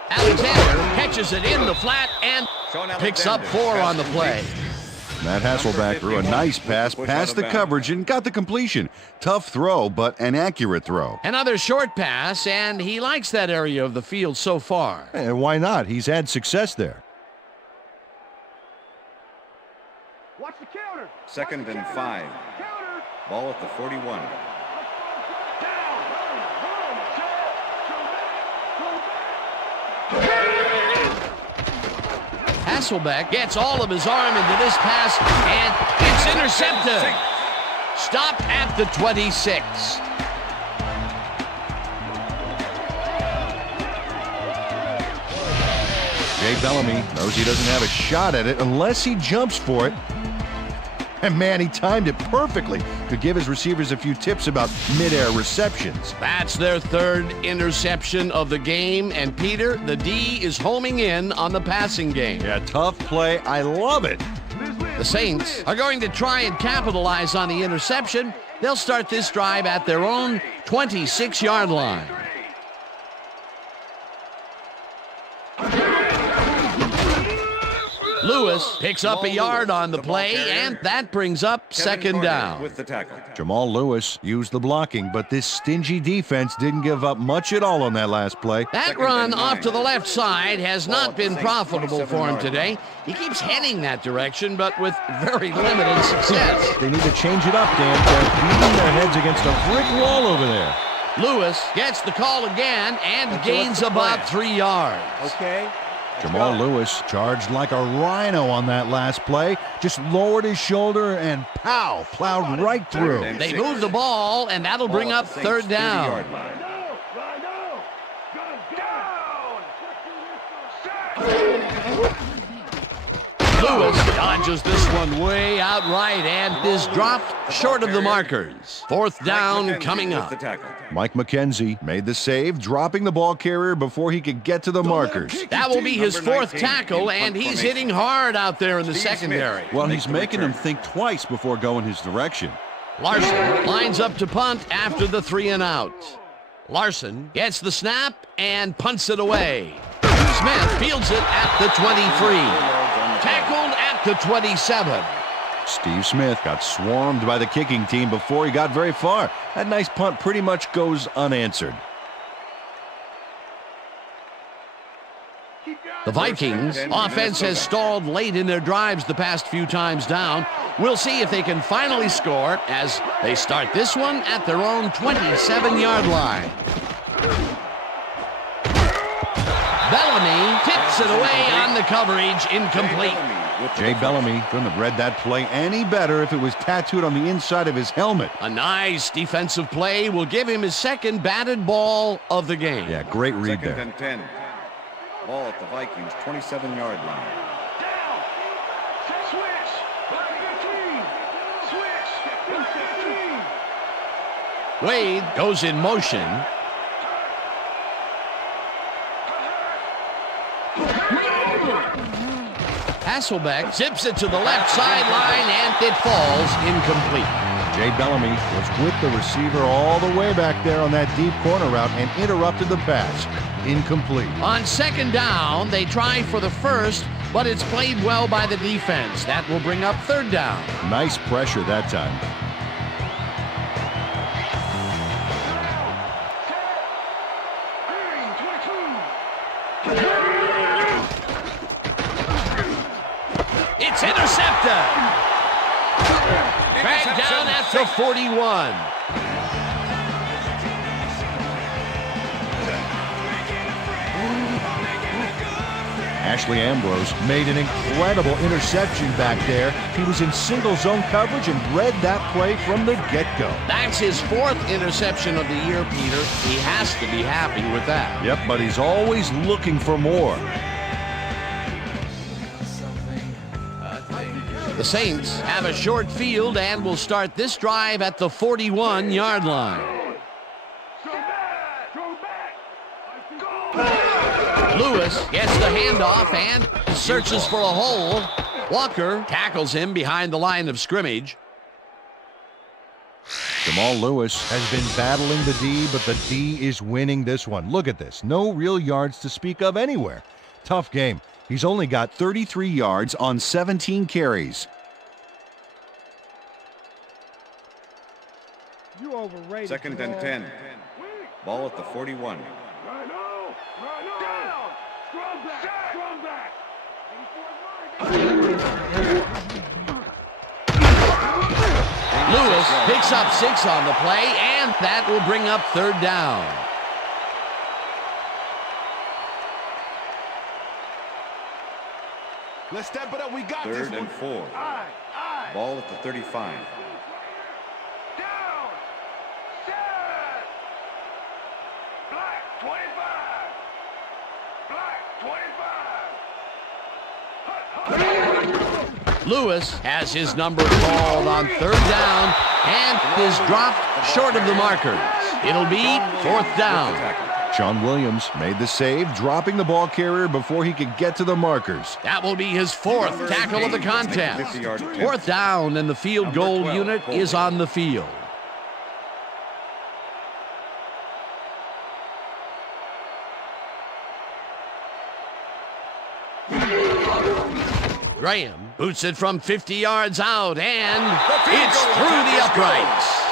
Alexander catches it in the flat and picks up 4 on the play. Matt Hasselback threw a nice pass past the coverage and got the completion. Tough throw, but an accurate throw. Another short pass, and he likes that area of the field so far. And why not? He's had success there. Watch the counter. Second and 5. Ball at the 41. Hasselbeck gets all of his arm into this pass, and it's intercepted. Stopped at the 26. Jay Bellamy knows he doesn't have a shot at it unless he jumps for it. And man, he timed it perfectly. Could give his receivers a few tips about mid-air receptions. That's their third interception of the game, and Peter, the D is homing in on the passing game. Yeah, tough play. I love it. The Saints are going to try and capitalize on the interception. They'll start this drive at their own 26-yard line. Lewis picks up a yard on the play, and that brings up second down. With the tackle. Jamal Lewis used the blocking, but this stingy defense didn't give up much at all on that last play. That run off to the left side has not been profitable for him today. He keeps heading that direction, but with very limited success. They need to change it up, Dan. They're beating their heads against a brick wall over there. Lewis gets the call again and gains about 3 yards. Okay. Jamal Lewis charged like a rhino on that last play. Just lowered his shoulder and pow, plowed right through. They move the ball, and that'll bring up third down. Lewis dodges this one way out right and is dropped short of the markers. Fourth down coming up. Mike McKenzie made the save, dropping the ball carrier before he could get to the markers. That will be his fourth tackle, and he's hitting hard out there in the secondary. Well, he's making him think twice before going his direction. Larson lines up to punt after the 3 and out. Larson gets the snap and punts it away. Smith fields it at the 23. Tackled at the 27. Steve Smith got swarmed by the kicking team before he got very far. That nice punt pretty much goes unanswered. The Vikings offense has stalled late in their drives the past few times down. We'll see if they can finally score as they start this one at their own 27-yard line. Bellamy tips it away on the coverage, incomplete. Jay Bellamy couldn't have read that play any better if it was tattooed on the inside of his helmet. A nice defensive play will give him his second batted ball of the game. Yeah, great read there. Second and 10. Ball at the Vikings' 27-yard line. Wade goes in motion. Hasselbeck zips it to the left sideline, and it falls incomplete. Jay Bellamy was with the receiver all the way back there on that deep corner route and interrupted the pass. Incomplete. On second down, they try for the first, but it's played well by the defense. That will bring up third down. Nice pressure that time. It's intercepted. Dragged down at the 41. Ashley Ambrose made an incredible interception back there. He was in single zone coverage and read that play from the get-go. That's his 4th interception of the year, Peter. He has to be happy with that. Yep, but he's always looking for more. The Saints have a short field and will start this drive at the 41-yard line. Lewis gets the handoff and searches for a hole. Walker tackles him behind the line of scrimmage. Jamal Lewis has been battling the D, but the D is winning this one. Look at this. No real yards to speak of anywhere. Tough game. He's only got 33 yards on 17 carries. You overrated. 2nd and 10. Ball at the 41. Lewis picks up 6 on the play, and that will bring up 3rd down. Let's step it up. We got 3rd and 4. Ball at the 35. Down. Set. Black 25. Black 25. Lewis has his number called on 3rd down and is dropped short of the markers. It'll be 4th down. Sean Williams made the save, dropping the ball carrier before he could get to the markers. That will be his 4th tackle of the contest. 4th down, and the field goal unit is on the field. Graham boots it from 50 yards out, and it's through the uprights.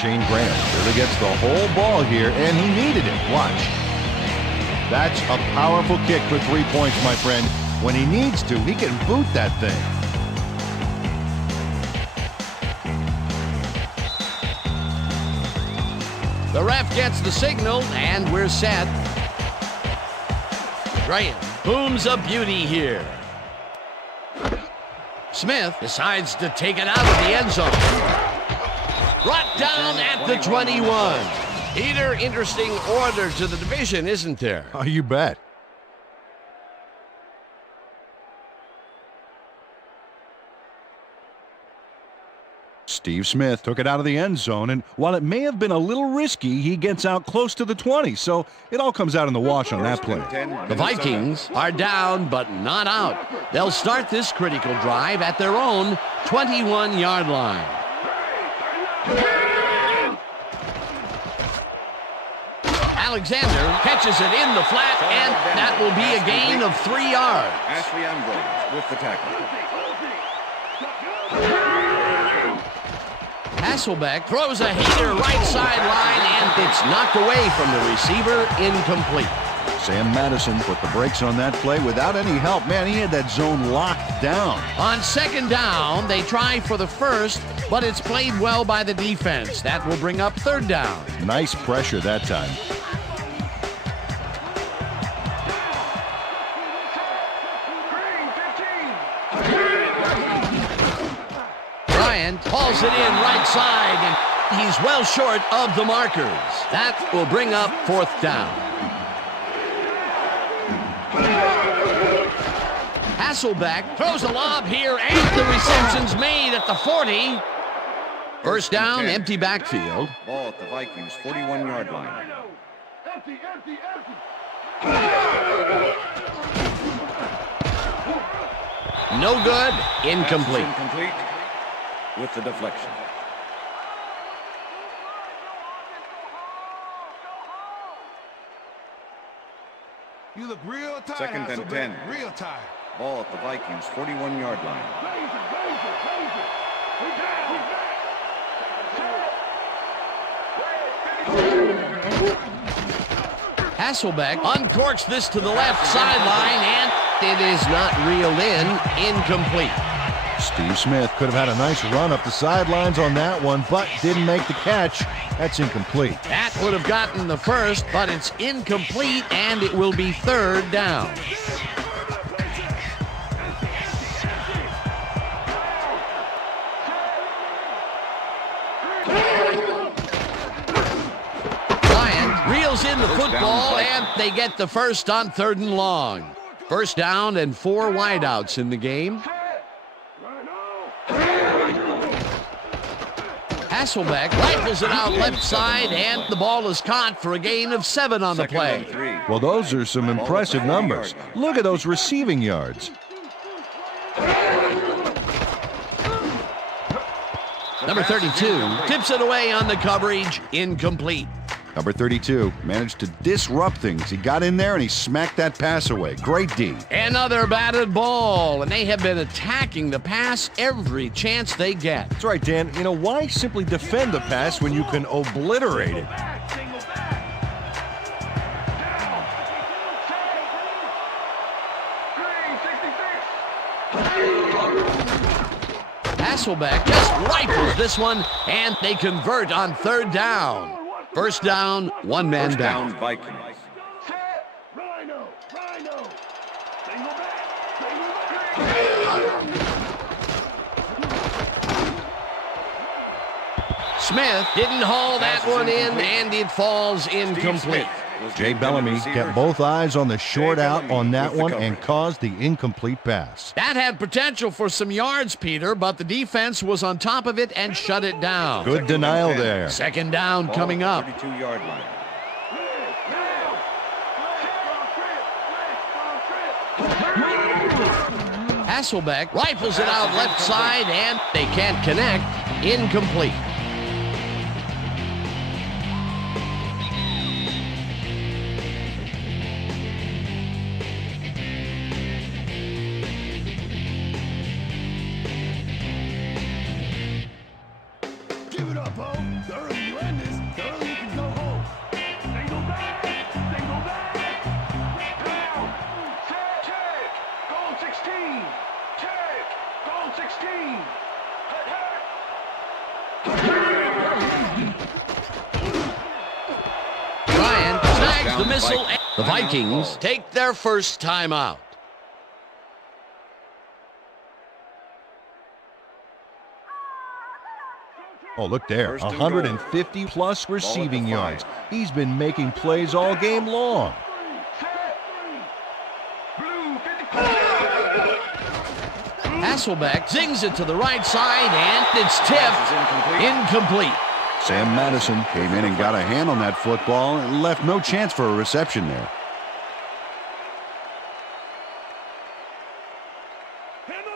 Shane Graham really gets the whole ball here, and he needed it. Watch. That's a powerful kick for 3 points, my friend. When he needs to, he can boot that thing. The ref gets the signal, and we're set. Graham booms a beauty here. Smith decides to take it out of the end zone. Brought down at the 21. Peter, interesting order to the division, isn't there? Oh, you bet. Steve Smith took it out of the end zone, and while it may have been a little risky, he gets out close to the 20, so it all comes out in the wash on that play. The Vikings are down, but not out. They'll start this critical drive at their own 21-yard line. Alexander catches it in the flat, and that will be a gain of 3 yards. Ashley Ambrose with the tackle. Hasselbeck throws a heater right sideline, and it's knocked away from the receiver, incomplete. Sam Madison put the brakes on that play without any help. Man, he had that zone locked down. On 2nd down, they try for the 1st, but it's played well by the defense. That will bring up 3rd down. Nice pressure that time. Bryant hauls it in right side, and he's well short of the markers. That will bring up 4th down. Hasselbeck throws a lob here, and the reception's made at the 40. 1st down, empty backfield. Ball at the Vikings 41-yard line. Empty, empty, empty. No good, incomplete. Incomplete with the deflection. You look real tired. 2nd and 10. Real tired. Ball at the Vikings 41-yard line. Hasselbeck uncorks this to the left sideline, and it is not reeled in, incomplete. Steve Smith could have had a nice run up the sidelines on that one, but didn't make the catch. That's incomplete. That would have gotten the first, but it's incomplete, and it will be third down. Bryant reels in the football, and they get the first on 3rd and long. First down and 4 wideouts in the game. Hasselbeck rifles it out left side, and the ball is caught for a gain of 7 on the play. Well, those are some impressive numbers. Look at those receiving yards. Number 32 tips it away on the coverage, incomplete. Number 32 managed to disrupt things. He got in there and he smacked that pass away. Great D. Another batted ball, and they have been attacking the pass every chance they get. That's right, Dan. You know, why simply defend the pass when you can obliterate it? Hasselbeck just rifles this one, and they convert on 3rd down. First down, 1 man First down. down, Vikings. Rhino, Rhino. Single back, Smith didn't haul that one in, and it falls incomplete. Jay Bellamy kept both eyes on the short out on that one and caused the incomplete pass. That had potential for some yards, Peter, but the defense was on top of it and shut it down. Good denial there. 2nd down coming up. 32-yard line. Hasselbeck rifles it out left side, and they can't connect. Incomplete. Give it up, Ho. The earlier you end this, the earlier you can go home. Single back, single back. Down. Check. Goal 16. Check. Goal 16. Bryant snags the missile. The Vikings take their first timeout. Oh, look there. 150-plus receiving yards. He's been making plays all game long. Hasselbeck zings it to the right side, and it's tipped. Incomplete. Sam Madison came in and got a hand on that football and left no chance for a reception there.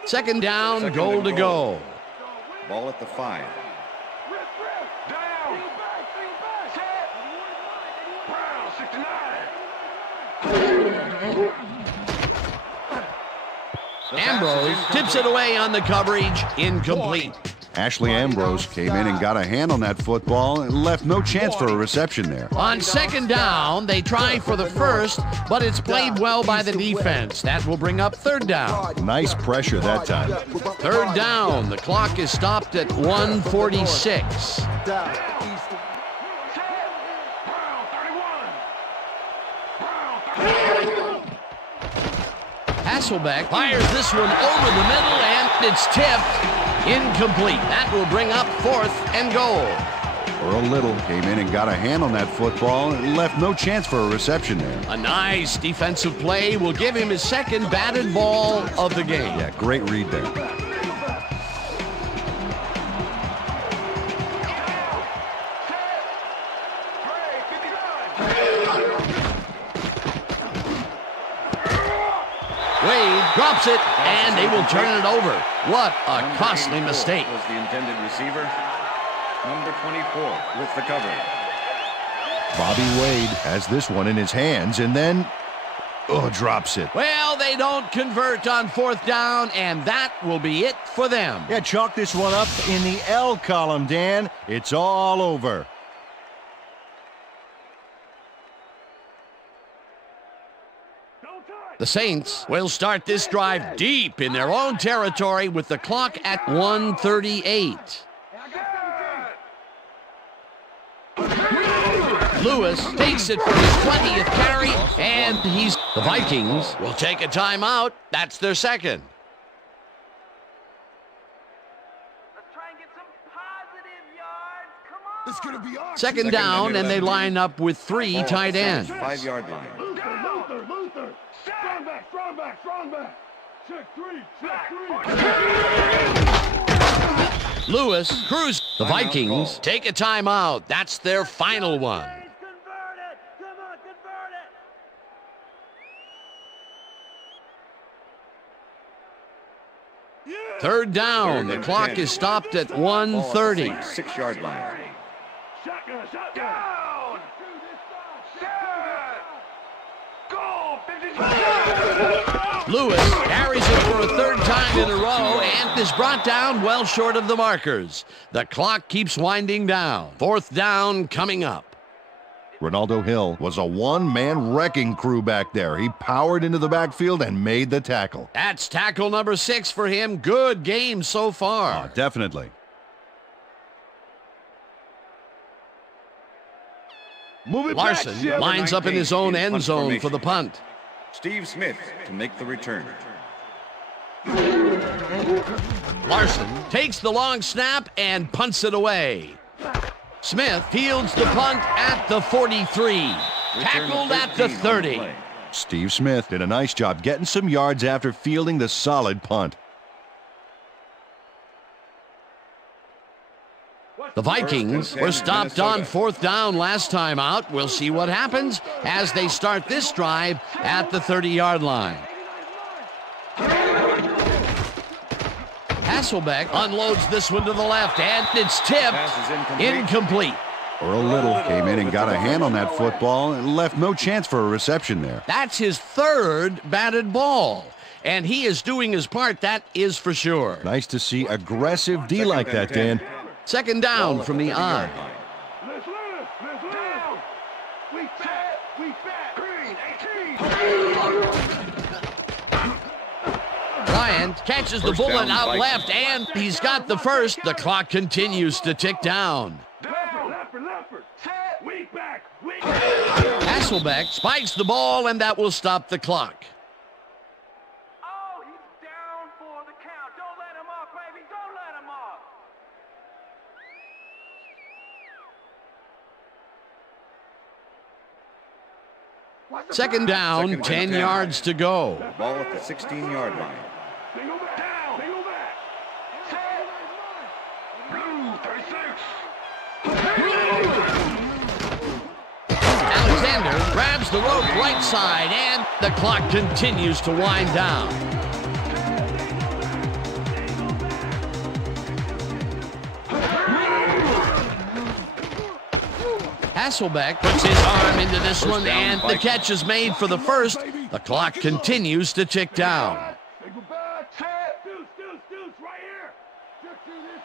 Second down, goal to go. Ball at the 5. Down. Set. Brown, 69. Ambrose tips it away on the coverage, incomplete. Ashley Ambrose came in and got a hand on that football and left no chance for a reception there. On 2nd down, they try for the first, but it's played well by the defense. That will bring up 3rd down. Nice pressure that time. 3rd down, the clock is stopped at 1:46. Brown, 31. Hasselbeck fires this one over the middle, and it's tipped. Incomplete. That will bring up 4th and goal. Earl Little came in and got a hand on that football and left no chance for a reception there. A nice defensive play will give him his 2nd batted ball of the game. Yeah, great read there. Wade drops it, and they will turn it over. What a costly mistake. Was the intended receiver. Number 24 with the cover. Bobby Wade has this one in his hands and then drops it. Well, they don't convert on 4th down, and that will be it for them. Yeah, chalk this one up in the L column, Dan. It's all over. Don't touch. The Saints will start this drive deep in their own territory with the clock at 1:38. Lewis takes it for his 20th carry, and the Vikings will take a timeout. That's their second. Let's try and get some positive yards. Come on. It's going to be ours. Second down, and they line up with 3 tight ends. 5-yard line. Luther. Strong back. Check three. Lewis cruises. The Vikings take a timeout. That's their final one. Third down. The clock is stopped at 1:30. 6-yard line. Shotgun. Down. Set. Go. 55. Lewis carries it for a third time in a row and is brought down well short of the markers. The clock keeps winding down. Fourth down coming up. Ronaldo Hill was a one-man wrecking crew back there. He powered into the backfield and made the tackle. That's tackle number 6 for him. Good game so far. Oh, definitely. Larson lines up in his own end zone for the punt. Steve Smith to make the return. Larson takes the long snap and punts it away. Smith fields the punt at the 43. Tackled at the 30. Steve Smith did a nice job getting some yards after fielding the solid punt. The Vikings were stopped on fourth down last time out. We'll see what happens as they start this drive at the 30-yard line. Hasselbeck unloads this one to the left, and it's tipped. Incomplete. Earl Little came in and got a hand on that football and left no chance for a reception there. That's his third batted ball, and he is doing his part, that is for sure. Nice to see aggressive D like that, Dan. Second down from the I. Let's down. We back. Green, 18. Bryant catches the First bullet down, out Vikings. left, and he's got the first. The clock continues to tick down. Leopard. Set. Weak back. Hasselbeck spikes the ball, and that will stop the clock. Oh, he's down for the count. Don't let him off, baby. Don't let him off. Second down, Second 10 and 10. yards to go. Ball at the 16-yard line. Single back. Down. Single back. Set. Blue, 36. Alexander grabs the rope right side, and the clock continues to wind down. Hasselbeck puts his arm into this one, and the catch is made for the first. The clock continues to tick down. Single back. Set. Deuce, right here. Check through this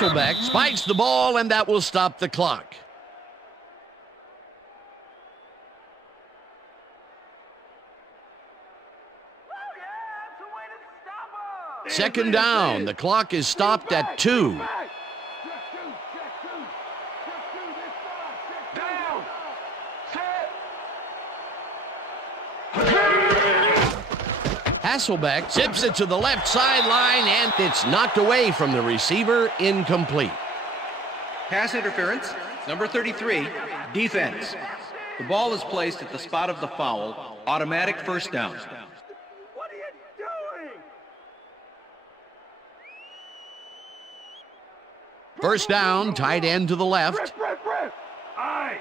side. Hasselbeck spikes the ball, and that will stop the clock. Second down. The clock is stopped at 2. Down. Set. Hasselbeck zips it to the left sideline, and it's knocked away from the receiver. Incomplete. Pass interference, number 33, defense. The ball is placed at the spot of the foul. Automatic first down. What are you doing? First down, tight end to the left. Rip. Aye.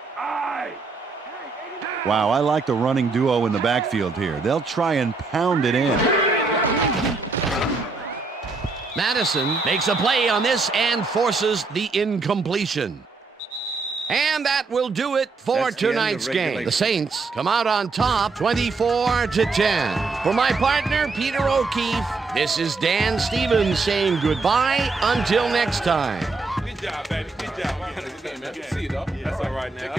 Wow, I like the running duo in the backfield here. They'll try and pound it in. Madison makes a play on this and forces the incompletion. And that will do it for That's the end of tonight's game. regulation. The Saints come out on top 24-10. For my partner, Peter O'Keefe, this is Dan Stevens saying goodbye until next time. Good job, baby. Good job. See you, though. That's all right now.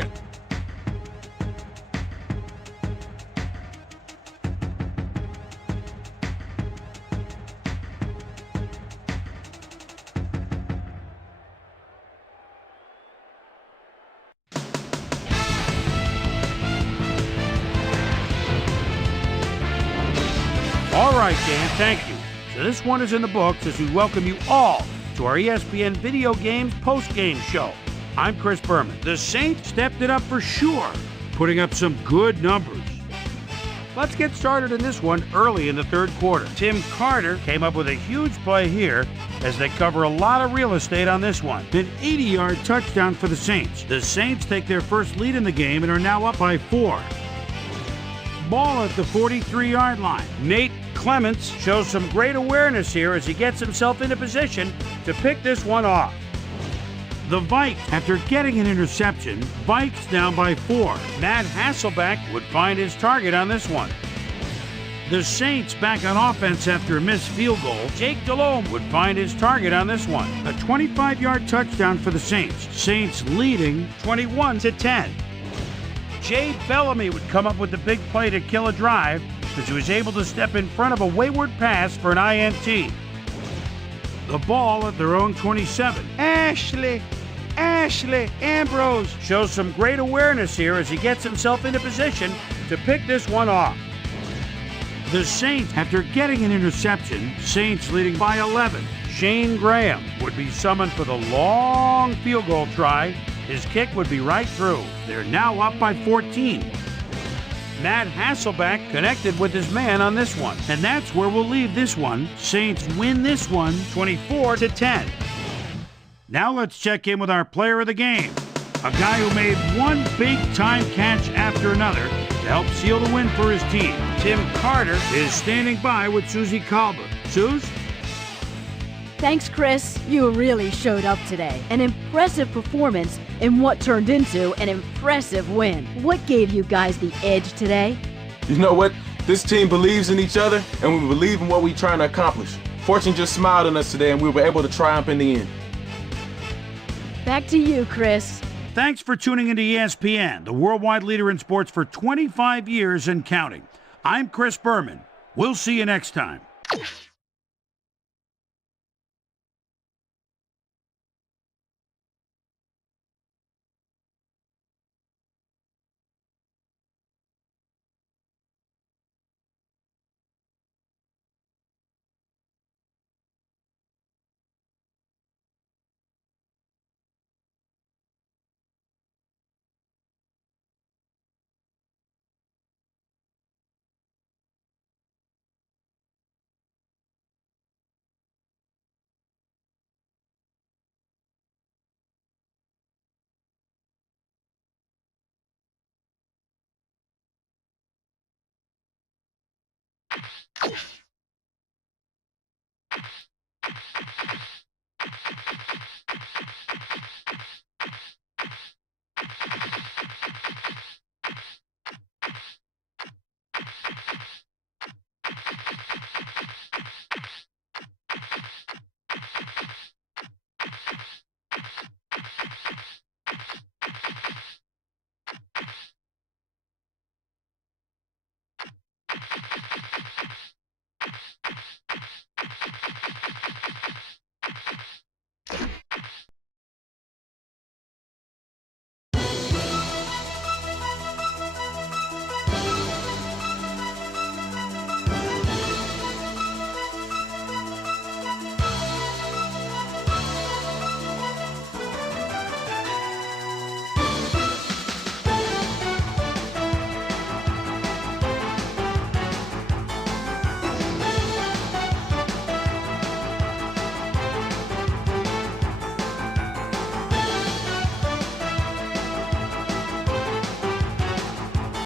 right, Dan, thank you. So this one is in the books as we welcome you all to our ESPN Video Games post-game show. I'm Chris Berman. The Saints stepped it up for sure, putting up some good numbers. Let's get started in this one early in the third quarter. Tim Carter came up with a huge play here as they cover a lot of real estate on this one. An 80-yard touchdown for the Saints. The Saints take their first lead in the game and are now up by 4. Ball at the 43-yard line. Nate Clements shows some great awareness here as he gets himself into position to pick this one off. The Vikes, after getting an interception, Vikes down by 4. Matt Hasselbeck would find his target on this one. The Saints back on offense after a missed field goal. Jake Delhomme would find his target on this one. A 25-yard touchdown for the Saints. Saints leading 21-10. Jay Bellamy would come up with the big play to kill a drive as he was able to step in front of a wayward pass for an INT. The ball at their own 27. Ashley Ambrose shows some great awareness here as he gets himself into position to pick this one off. The Saints, after getting an interception, Saints leading by 11. Shane Graham would be summoned for the long field goal try. His kick would be right through. They're now up by 14. Matt Hasselbeck connected with his man on this one. And that's where we'll leave this one. Saints win this one 24-10. Now let's check in with our player of the game. A guy who made one big-time catch after another to help seal the win for his team. Tim Carter is standing by with Susie Kalber. Suze? Thanks, Chris. You really showed up today. An impressive performance in what turned into an impressive win. What gave you guys the edge today? You know what? This team believes in each other, and we believe in what we're trying to accomplish. Fortune just smiled on us today, and we were able to triumph in the end. Back to you, Chris. Thanks for tuning into ESPN, the worldwide leader in sports for 25 years and counting. I'm Chris Berman. We'll see you next time. You